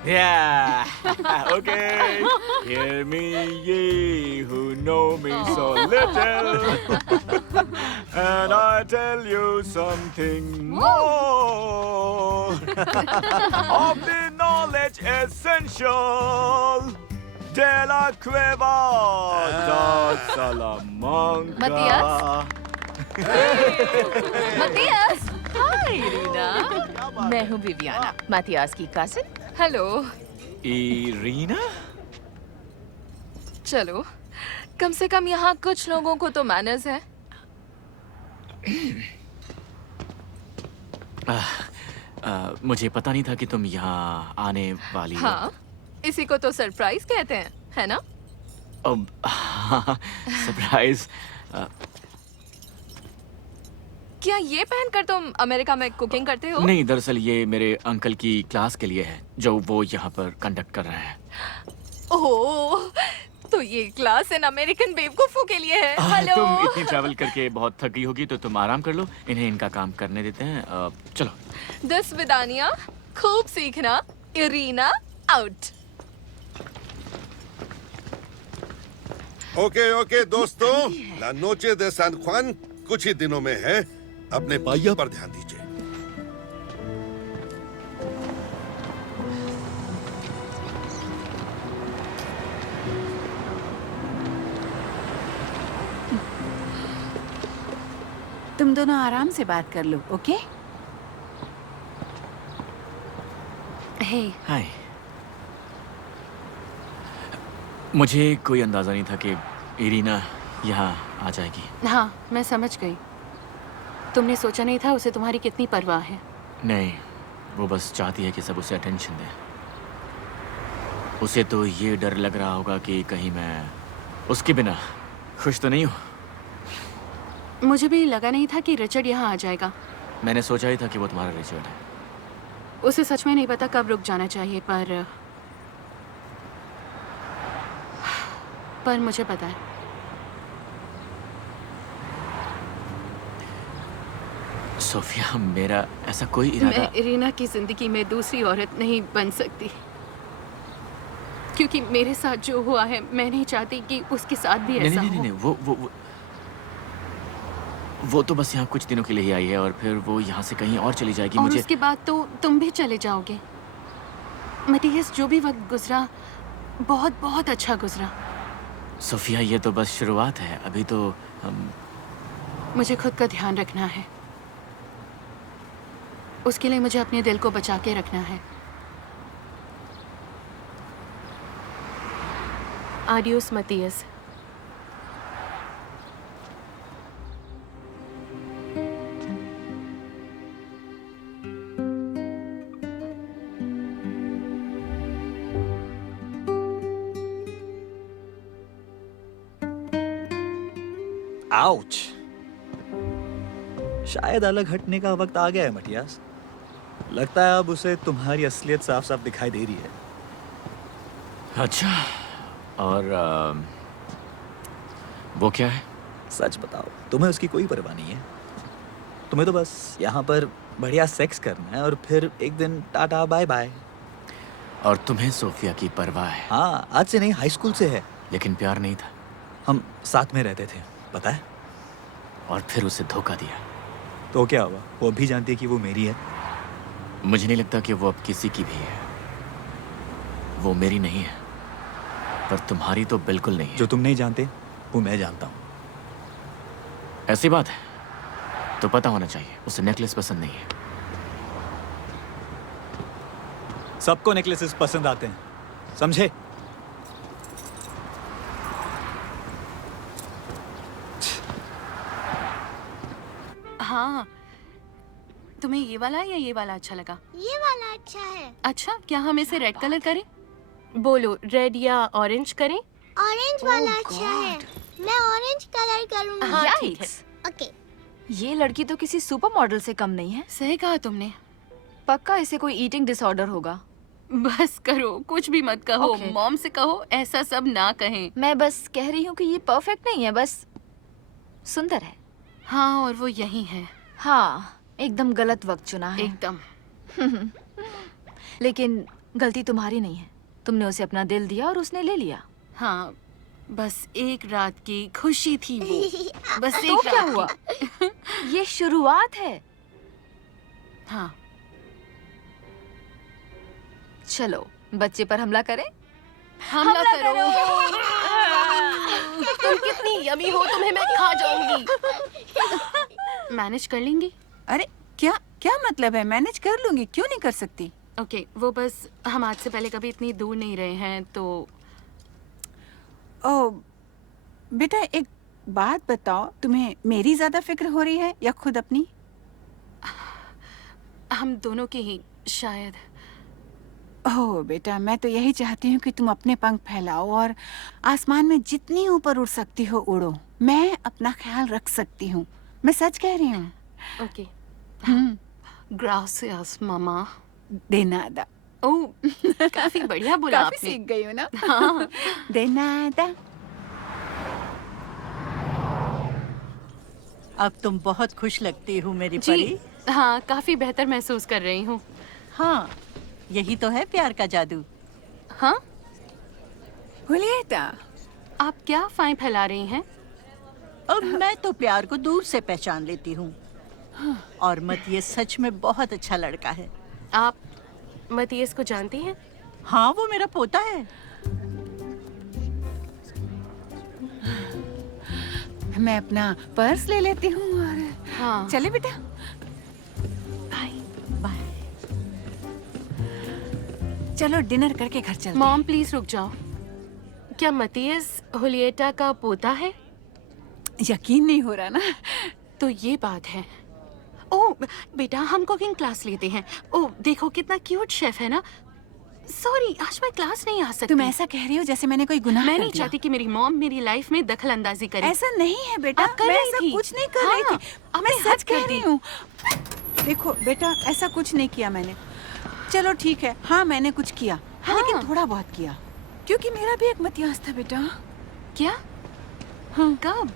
Yeah. Okay. Hear me, ye who know me so little, and I tell you something more of the knowledge essential. De la cueva da Salamanca. Matias hi Rina, मैं हूँ Viviana, Mathias की cousin. Hello. Irina? चलो, कम से कम यहाँ कुछ लोगों को तो मैनर्स है। मुझे पता नहीं था कि तुम यहाँ आने वाली हो। हाँ, इसी को तो सरप्राइज कहते हैं, है ना? अब सरप्राइज। क्या ये पहनकर तुम अमेरिका में कुकिंग करते हो? नहीं, दरअसल ये मेरे अंकल की क्लास के लिए है जो वो यहाँ पर कंडक्ट कर रहे हैं। ओह, तो ये क्लास इन अमेरिकन बेवकूफों के लिए है। हेलो। तुम इतनी ट्रैवल करके बहुत थकी होगी तो तुम आराम कर लो, इन्हें इनका काम करने देते हैं। चलो। दस विदानिया, खूब सीखना। Irina out. ओके दोस्तों, ला नोचे दे सान ख्वान कुछ ही दिनों में है। अपने पाइया पर ध्यान दीजिए। तुम दोनों आराम से बात कर लो, ओके? हे। हाय। मुझे कोई अंदाजा नहीं था कि इरीना यहाँ आ जाएगी। हाँ, मैं समझ गई। तुमने सोचा नहीं था उसे तुम्हारी कितनी परवाह है। नहीं, वो बस चाहती है कि सब उसे अटेंशन दें। उसे तो ये डर लग रहा होगा कि कहीं मैं उसके बिना खुश तो नहीं हूँ। मुझे भी लगा नहीं था कि रिचर्ड यहाँ आ जाएगा। मैंने सोचा ही था कि वो तुम्हारा रिचर्ड है। उसे सच में नहीं पता कब रुक जाना चाहिए, पर मुझे पता है। सोफिया, मेरा ऐसा कोई इरादा। मैं इरीना की जिंदगी में दूसरी औरत नहीं बन सकती, क्योंकि मेरे साथ जो हुआ है मैं नहीं चाहती कि उसके साथ भी ऐसा हो। नहीं, वो तो बस यहाँ कुछ दिनों के लिए ही आई है और फिर वो यहाँ से कहीं और चली जाएगी। और उसके बाद तो तुम भी चले जाओगे। मतीयस, जो भी वक्त गुजरा बहुत बहुत अच्छा गुजरा। सोफिया, ये तो बस शुरुआत है, अभी तो हम। मुझे खुद का ध्यान रखना है। उसके लिए मुझे अपने दिल को बचा के रखना है। आडियोस मतीयस। आउच। शायद अलग हटने का वक्त आ गया है मटियास। लगता है अब उसे तुम्हारी असलियत साफ साफ दिखाई दे रही है। अच्छा, और वो क्या है? सच बताओ, तुम्हें उसकी कोई परवाह नहीं है। तुम्हें तो बस यहाँ पर बढ़िया सेक्स करना है और फिर एक दिन टाटा बाय बाय। और तुम्हें सोफिया की परवाह है? हाँ, आज से नहीं, हाई स्कूल से है। लेकिन प्यार नहीं था। हम साथ में रहते थे, पता है। और फिर उसे धोखा दिया। तो क्या हुआ? वो भी जानती है कि वो मेरी है। मुझे नहीं लगता कि वो अब किसी की भी है। वो मेरी नहीं है, पर तुम्हारी तो बिल्कुल नहीं है। जो तुम नहीं जानते वो मैं जानता हूँ। ऐसी बात है तो पता होना चाहिए। उसे नेकलेस पसंद नहीं है। सबको नेकलेसेस पसंद आते हैं, समझे? हाँ, तुम्हें ये वाला या ये वाला अच्छा लगा? ये वाला अच्छा है। अच्छा, क्या हम इसे रेड कलर करें? बोलो, रेड या ऑरेंज करें? ऑरेंज वाला अच्छा है। मैं ऑरेंज कलर करूँगी। हाँ, ठीक है। ओके। ये लड़की तो किसी सुपर मॉडल से कम नहीं है। सही कहा तुमने। पक्का इसे कोई ईटिंग डिसऑर्डर होगा। बस करो, कुछ भी मत कहो। Okay. मॉम से कहो ऐसा सब ना कहें। मैं बस कह रही हूँ कि ये परफेक्ट नहीं है, बस सुंदर है। हाँ, और वो यही है। हाँ, एकदम गलत वक्त चुना है। एकदम। लेकिन गलती तुम्हारी नहीं है। तुमने उसे अपना दिल दिया और उसने ले लिया। हाँ, बस एक रात की खुशी थी वो। बस तो एक क्या रात हुआ? की। ये शुरुआत है। हाँ, चलो बच्चे पर हमला करें। हमला करो। तुम कितनी यमी हो, तुम्हें मैं खा जाऊंगी। मैनेज कर लेंगी? अरे क्या क्या मतलब है? मैनेज कर लूंगी, क्यों नहीं कर सकती? ओके, वो बस हम आज से पहले कभी इतनी दूर नहीं रहे हैं तो। ओ बेटा, एक बात बताओ, तुम्हें मेरी ज्यादा फिक्र हो रही है या खुद अपनी? हम दोनों की ही शायद। ओह बेटा, मैं तो यही चाहती हूँ कि तुम अपने पंख फैलाओ और आसमान में जितनी ऊपर उड़ सकती हो उड़ो। मैं अपना ख्याल रख सकती हूँ, मैं सच कह रही हूँ। ओके, ग्रासियस मामा। de nada। ओह, काफी बढ़िया बोला काफी आपने। सीख गई हो ना? हाँ। de nada। अब तुम बहुत खुश लगती हो मेरी जी, परी। हाँ, काफी बेहतर महसूस कर रही हूँ। हाँ, यही तो है प्यार का जादू। हाँ, हुलिएटा, आप क्या फाइन फैला रही हैं? अब मैं तो प्यार को दूर से पहचान लेती हूँ। और मतियस सच में बहुत अच्छा लड़का है। आप मतियस को जानती हैं? हाँ, वो मेरा पोता है। मैं अपना पर्स ले लेती हूँ और हाँ। चले बेटा। बाय। बाय। चलो डिनर करके घर चलते हैं। मॉम प्लीज रुक जाओ। क्या मतियस हुलिएटा का पोता है? यकीन नहीं हो रहा ना? तो ये बात है। ओह बेटा, हम कुकिंग क्लास लेते हैं। ओह देखो कितना क्यूट शेफ है ना। सॉरी, आज मैं क्लास नहीं आ सकती। तुम ऐसा कह रही हो जैसे मैंने कोई गुनाह मैं कर नहीं दिया। चाहती कि मेरी मॉम मेरी लाइफ में दखल अंदाजी करे। ऐसा नहीं है बेटा, आप कर मैं रही ऐसा थी। कुछ नहीं कर रही हाँ, थी। आपने मैं हद सच कर कह रही दी। हूँ। देखो बेटा, ऐसा कुछ नहीं किया मैंने। चलो ठीक है, हाँ मैंने कुछ किया। हाँ, लेकिन थोड़ा बहुत किया, क्योंकि मेरा भी एक मतियास था बेटा। क्या? हाँ। कब?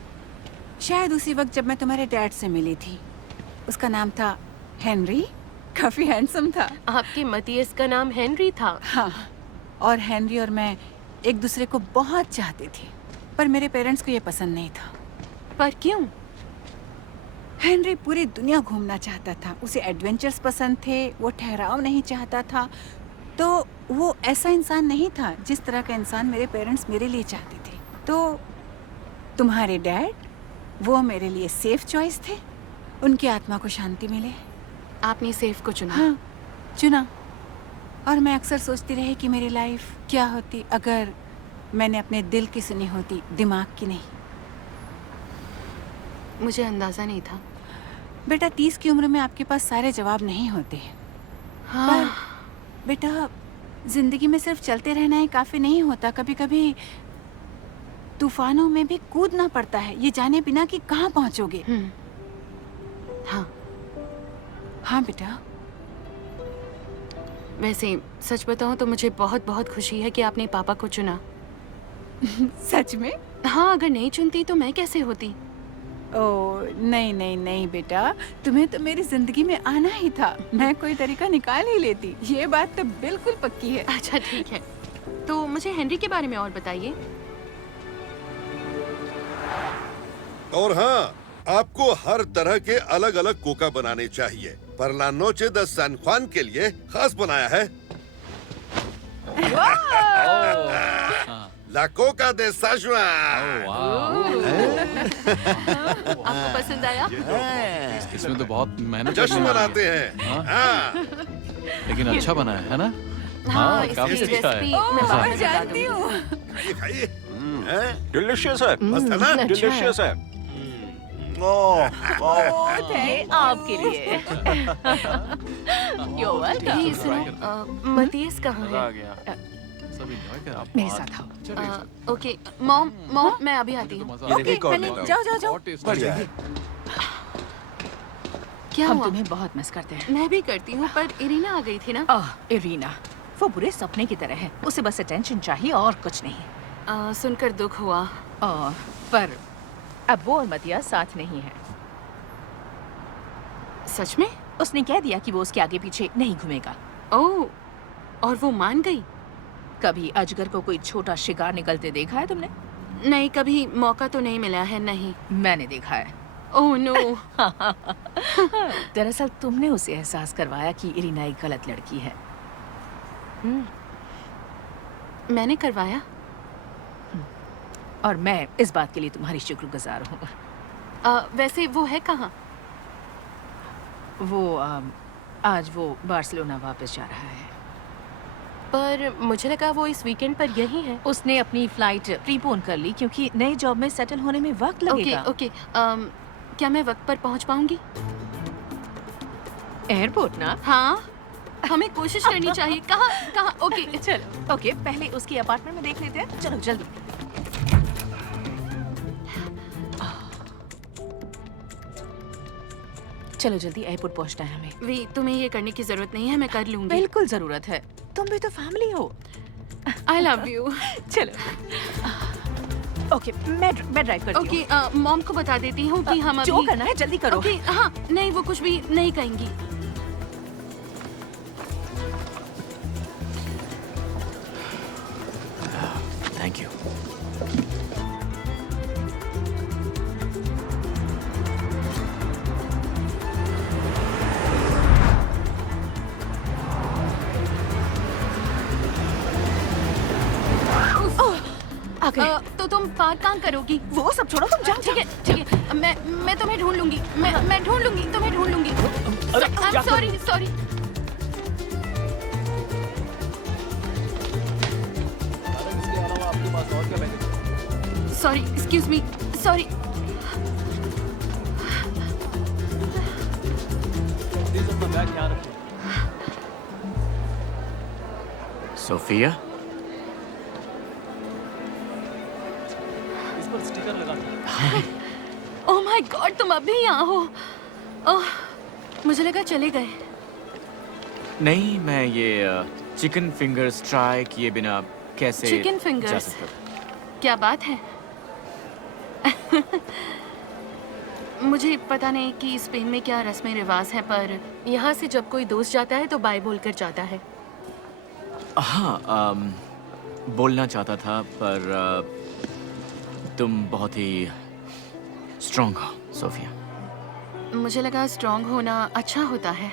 शायद उसी वक्त जब मैं तुम्हारे डैड से मिली थी। उसका नाम था हेनरी, काफी हैंडसम था। आपके मतियस का नाम हेनरी था? हाँ, और हेनरी और मैं एक दूसरे को बहुत चाहते थे, पर मेरे पेरेंट्स को ये पसंद नहीं था। पर क्यों? हेनरी पूरी दुनिया घूमना चाहता था, उसे एडवेंचर्स पसंद थे, वो ठहराव नहीं चाहता था। तो वो ऐसा इंसान नहीं था जिस तरह का इंसान मेरे पेरेंट्स मेरे लिए चाहते थे। तो तुम्हारे डैड, वो मेरे लिए सेफ चॉइस थे। उनकी आत्मा को शांति मिले। आपने सेफ को चुना? हाँ, चुना। और मैं अक्सर सोचती रही कि मेरी लाइफ क्या होती अगर मैंने अपने दिल की सुनी होती, दिमाग की नहीं। मुझे अंदाजा नहीं था। बेटा, 30 की उम्र में आपके पास सारे जवाब नहीं होते। हाँ। पर बेटा, जिंदगी में सिर्फ चलते रहना ही काफी नहीं होता। कभी कभी तूफानों में भी कूदना पड़ता है, ये जाने बिना कि कहाँ पहुँचोगे। हाँ। हाँ बेटा। वैसे सच बताऊं तो मुझे बहुत बहुत खुशी है कि आपने पापा को चुना। सच में? हाँ, अगर नहीं चुनती तो मैं कैसे होती? ओह नहीं नहीं नहीं बेटा, तुम्हें तो मेरी जिंदगी में आना ही था। मैं कोई तरीका निकाल ही लेती, ये बात तो बिल्कुल पक्की है। अच्छा ठीक है, तो मुझे हेनरी के बारे में और बताइए। और हाँ, आपको हर तरह के अलग अलग कोका बनाने चाहिए, पर ला नोचे द सैन ख्वान के लिए खास बनाया है। ला कोका दे साजुआन। आपको पसंद आया? इसमें तो बहुत मेहनत जश्न करनी मनाते है। हैं। हाँ। लेकिन अच्छा बना है ना? हाँ, काफी इसकी अच्छा है। रेसिपी मैं मजा बाद आया। में बता जानती हूँ। खाइए खाइए। हैं? डिलीशियस है। मस्त है ना? अच्छा है। डिलीशियस है। ये आपके लिए। You're welcome. ये सुनो, मतियस कहाँ मजा आ है? गया। सभी जो है कि आप मेरे बात- साथ आओ। चलिए, ओके, मॉम मैं अभी आती हूँ। मजा आ ओके गया। हनी, जाओ जाओ जाओ। बहुत टेस्टी बढ़िया है। है। क्या हम हुआ? तुम्हें बहुत मिस करते हैं। मैं भी करती हूँ, पर इरीना आ गई थी ना। इरीना, वो बुरे सपने की तरह है। उसे बस अटेंशन चाहिए और कुछ नहीं। सुनकर दुख हुआ। पर अब वो और मतिया साथ नहीं है। सच में? उसने कह दिया कि वो उसके आगे पीछे नहीं घूमेगा। ओह और वो मान गई? कभी अजगर को कोई छोटा शिकार निकलते देखा है तुमने? नहीं, कभी मौका तो नहीं मिला है, नहीं। मैंने देखा है। Oh no. दरअसल तुमने उसे एहसास करवाया कि इरीना एक गलत लड़की है। मैंने करवाया? और मैं इस बात के लिए तुम्हारी शुक्रगुजार हूँ। वैसे वो है कहाँ? वो आज वो बार्सिलोना वापस जा रहा है। पर मुझे लगा वो इस वीकेंड पर यही है। उसने अपनी फ्लाइट प्रीपोन कर ली क्योंकि नई जॉब में सेटल होने में वक्त लगेगा। ओके, क्या मैं वक्त पर पहुंच पाऊंगी? एयरपोर्ट ना? हाँ, हमें कोशिश करनी चाहिए। कहाँ? ओके चलो, ओके, पहले उसकी अपार्टमेंट में देख लेते हैं। चलो जल्दी। चलो जल्दी, एयरपोर्ट पहुंचना है हमें। वी, तुम्हें ये करने की जरूरत नहीं है, मैं कर लूंगी। बिल्कुल जरूरत है, तुम भी तो फैमिली हो। I love you. चलो। ओके, मैं ड्राइव करती हूँ। ओके, मॉम को बता देती हूँ कि हम जो अभी करना है जल्दी करो। ओके, हाँ, नहीं वो कुछ भी नहीं कहेंगी। Thank you. तो तुम पार कहाँ करोगी? वो सब छोड़ो, तुम जाओ। ठीक है, मैं तुम्हें ढूंढ लूंगी। मैं ढूंढ लूंगी, तुम्हें ढूंढ लूंगी। Sorry. Sorry, excuse me, sorry. Sophia, इस पर स्टिकर लगा दो। ओह माय गॉड, तुम अभी यहाँ हो? ओह, मुझे लगा चले गए। नहीं, मैं ये चिकन फिंगर्स ट्राई किए बिना कैसे चिकन जा फिंगर्स? सकता था? क्या बात है? मुझे पता नहीं कि स्पेन में क्या रस्में रिवाज है, पर यहाँ से जब कोई दोस्त जाता है तो बाय बोलकर जाता है। हाँ, बोलना चाहता था, पर तुम बहुत ही स्ट्रॉन्ग हो सोफिया। मुझे लगा स्ट्रॉन्ग होना अच्छा होता है।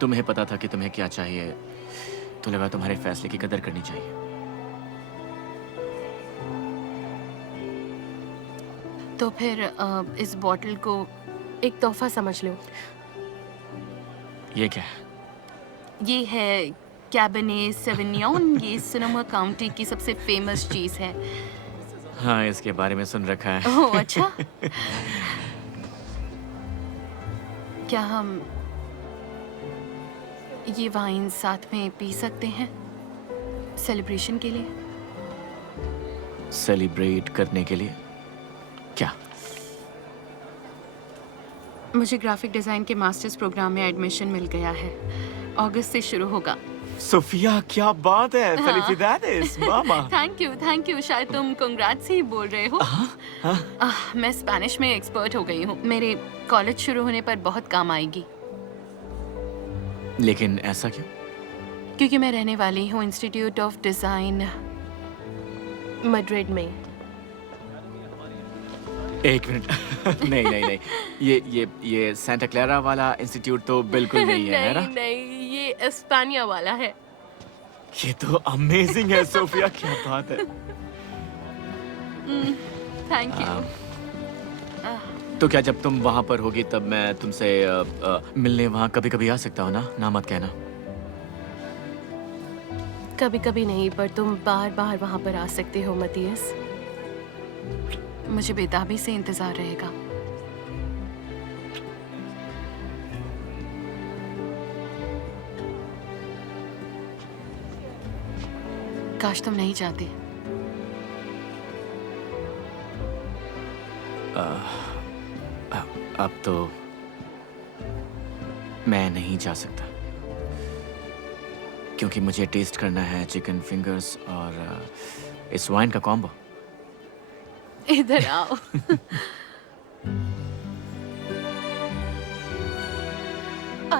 तुम्हें पता था कि तुम्हें क्या चाहिए, तो लगा तुम्हारे फैसले की कदर करनी चाहिए। तो फिर इस बॉटल को एक तोहफा समझ लो। ये क्या है? ये है कैबरनेट सेविग्नोन। ये सोनोमा काउंटी की सबसे फेमस चीज है। हाँ, इसके बारे में सुन रखा है। ओह अच्छा। क्या हम ये वाइन साथ में पी सकते हैं सेलिब्रेशन के लिए? सेलिब्रेट करने के लिए? क्या? मुझे ग्राफिक डिजाइन के मास्टर्स प्रोग्राम में एडमिशन मिल गया है। अगस्त से शुरू होगा। सोफिया, क्या बात है! हाँ। Felicidades, mama. Thank you. शायद तुम कंग्रेट्स ही बोल रहे हो। मैं स्पेनिश में एक्सपर्ट हो गई हूँ। मेरे कॉलेज शुरू होने पर बहुत काम आएगी। लेकिन ऐसा क्यों? क्योंकि मैं रहने वाली हूँ इंस्टीट्यूट ऑफ डिजाइन मैड्रिड में। एक मिनट। नहीं, ये सेंटा क्लारा वाला इंस्टीट्यूट तो बिल्कुल नहीं है, है ना? नहीं, ये एस्पानिया वाला है। ये तो अमेजिंग है सोफिया, क्या बात है। Thank you. तो क्या जब तुम वहां पर होगी तब मैं तुमसे मिलने वहां कभी-कभी आ सकता हूँ ना मत कहना। कभी कभी नहीं, पर तुम बार बार वहां पर आ सकते हो मतीयस। मुझे बेताबी से इंतजार रहेगा। काश तुम नहीं चाहते। अब तो मैं नहीं जा सकता, क्योंकि मुझे टेस्ट करना है चिकन फिंगर्स और इस वाइन का कॉम्बो। इधर आओ।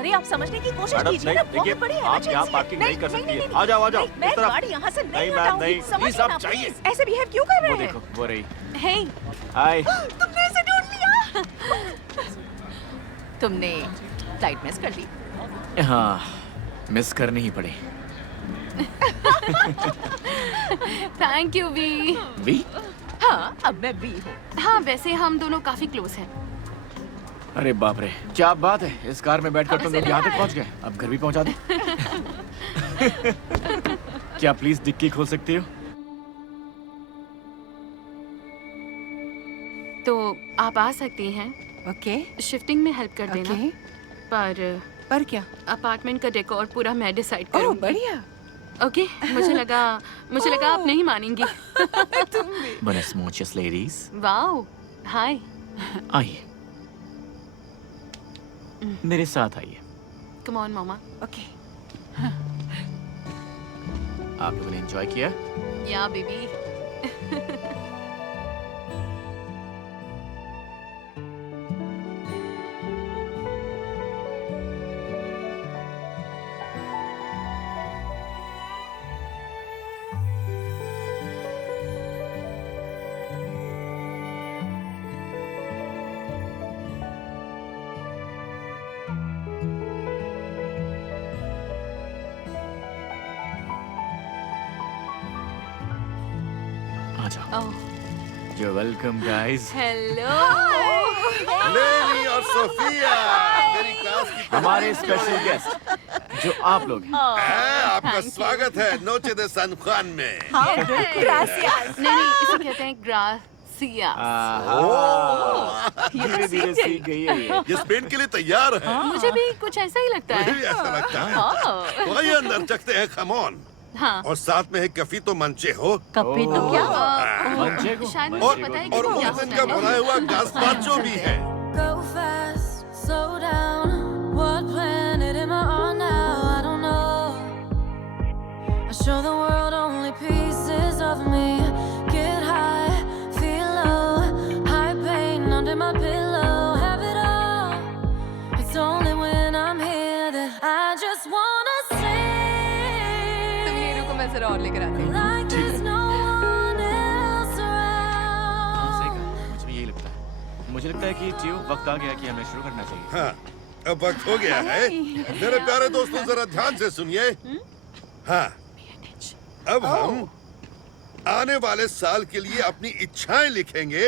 अरे आप समझने की कोशिश मैडम कीजिए नहीं, ना, देखिए बहुत बड़ी आप यहाँ emergency है। पार्किंग नहीं कर नहीं, सकती है। नहीं, आ जाओ आ जाओ नहीं, मैं इस तरफ। गाड़ी यहाँ से नहीं नहीं मैम हटाऊंगी, नहीं, समझिए प्लीज आप ना, चाहिए। please। ऐसे बिहेव क्यों कर वो रहे देखो हैं? वो रही। हे हाय तुमने इसे ढूंढ लिया। तुमने फ्लाइट मिस कर दी। हाँ मिस करनी ही पड़ी। Thank you Vi. वी? हाँ अब मैं भी हूँ। हाँ वैसे हम दोनों काफी क्लोज हैं। अरे बाप रे क्या बात है, इस कार में बैठकर तुम लोग यहाँ तक पहुँच गए, अब घर भी पहुँचा दो। क्या प्लीज डिक्की खोल सकती हो? तो आप आ सकती हैं, ओके शिफ्टिंग में हेल्प कर देना। ओके पर क्या? अपार्टमेंट का डेकोर पूरा मैं डिसाइड ओह करूंगी। बढ़िया। ओके मुझे लगा आप नहीं मानेंगी। Buenas noches ladies। वाओ हाय। आइए मेरे साथ आइए। Come on mama. ओके आप लोगों ने एंजॉय किया? या बेबी। आ जाओ। ओह You're welcome guys। हेलो। लेनी और सोफिया मेरी क्लास की हमारे स्पेशल गेस्ट जो आप लोग हैं। आपका स्वागत है नोचे दे सान जुआन में। नहीं इसे कहते हैं ग्रासियास। धीरे धीरे सीख गई है ये। ये स्पेन के लिए तैयार है। मुझे भी कुछ ऐसा ही लगता मुझे है। भी ऐसा लगता है। तो आइए अंदर चखते हैं खमोन। हाँ और साथ में है कफी तो मंचे हो कपे तो क्या? मंचे को? शायद और मुझे पता है कि और वो क्या मुल्तन होता का है। बनाया हुआ गास्पाचो भी है। Go fast, slow down. What planet am I on now? I don't know. I show the world only pieces of me. Get high, feel low. High pain under my pillow. Have it all. It's only when I'm here that I just wanna sing. तुम ये रुको मैं जरा और लेकर आती हूँ। Like there's no one else हाँ, सही around. कहा। मुझे भी यही लगता है। मुझे लगता है कि जियो वक्त आ गया कि हमें शुरू करना चाहिए। हाँ अब वक्त हो गया है। मेरे प्यारे दोस्तों जरा ध्यान से सुनिए। हाँ अब हम आने वाले साल के लिए अपनी इच्छाएं लिखेंगे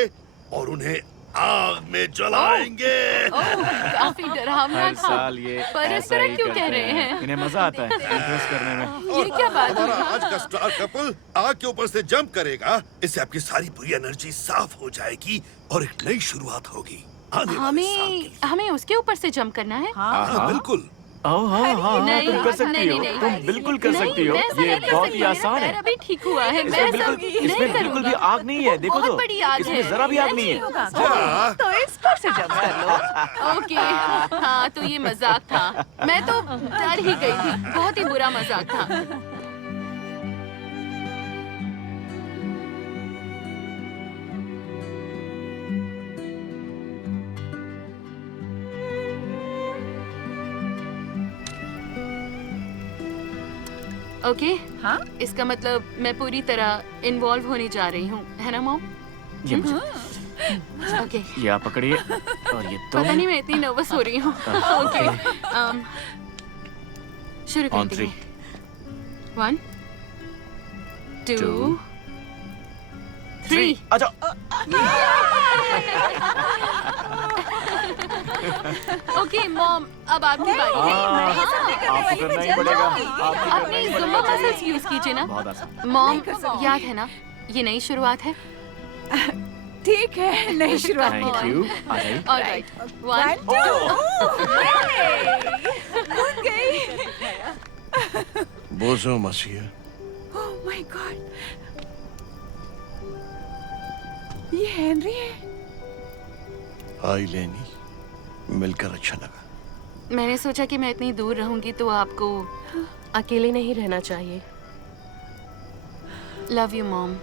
और उन्हें आग में जलाएंगे। काफी डरावना हर था। साल ये पर इस ऐसा तरह ही क्यों करते कह रहे हैं? इन्हें मजा आता है इम्प्रेस करने में। ये क्या बात हमारा हुई? आज का स्टार कपल आग के ऊपर से जंप करेगा। इससे आपकी सारी बुरी एनर्जी साफ हो जाएगी और एक नई शुरुआत होगी आने वाले साल के लिए। हमें उसके ऊपर से जंप करना है। हाँ बिल्कुल। हाँ हाँ हाँ नहीं, तुम कर सकती नहीं, हो, नहीं, तुम नहीं, बिल्कुल कर नहीं, सकती हो, मैं ऐसा ये नहीं कर बहुत सकती, ही मेरा आसान है। पैर अभी ठीक हुआ है। मैं इसमें ऐसा बिल्कुल नहीं इसमें बिल्कुल भी करूँगा। आग नहीं है, देखो बहुत तो बड़ी आग इसमें है। जरा भी आग नहीं है। क्या? तो इस पर से जंप कर लो। ओके हाँ तो ये मजाक था। मैं तो डर ही गई थी। बहुत ही बुरा मजाक था। ओके हाँ इसका मतलब मैं पूरी तरह इन्वॉल्व होने जा रही हूँ, है ना मॉम? ये मुझे ओके ये आप पकड़िए और ये पता तुम नहीं मैं इतनी नर्वस हो रही हूँ। ओके शुरू ऑन करती 3 हूँ। 1 2 2 3 अच्छा ओके मॉम अब आपकी बारी है। आपको करना ही पड़ेगा, आपको करना अपनी ही जुम्बा पड़ेगा। मसल्स यूज कीजिए ना। बहुत आसान। मॉम याद है ना ये नई शुरुआत है। ठीक है नई शुरुआत। थैंक यू आ जाइए। ऑलराइट 1 कूद गई। बोझो मसीह। ओह माय गॉड ये हेनरी है। हाय लेनी मिलकर अच्छा लगा। मैंने सोचा कि मैं इतनी दूर रहूंगी तो आपको अकेले नहीं रहना चाहिए। Love you mom.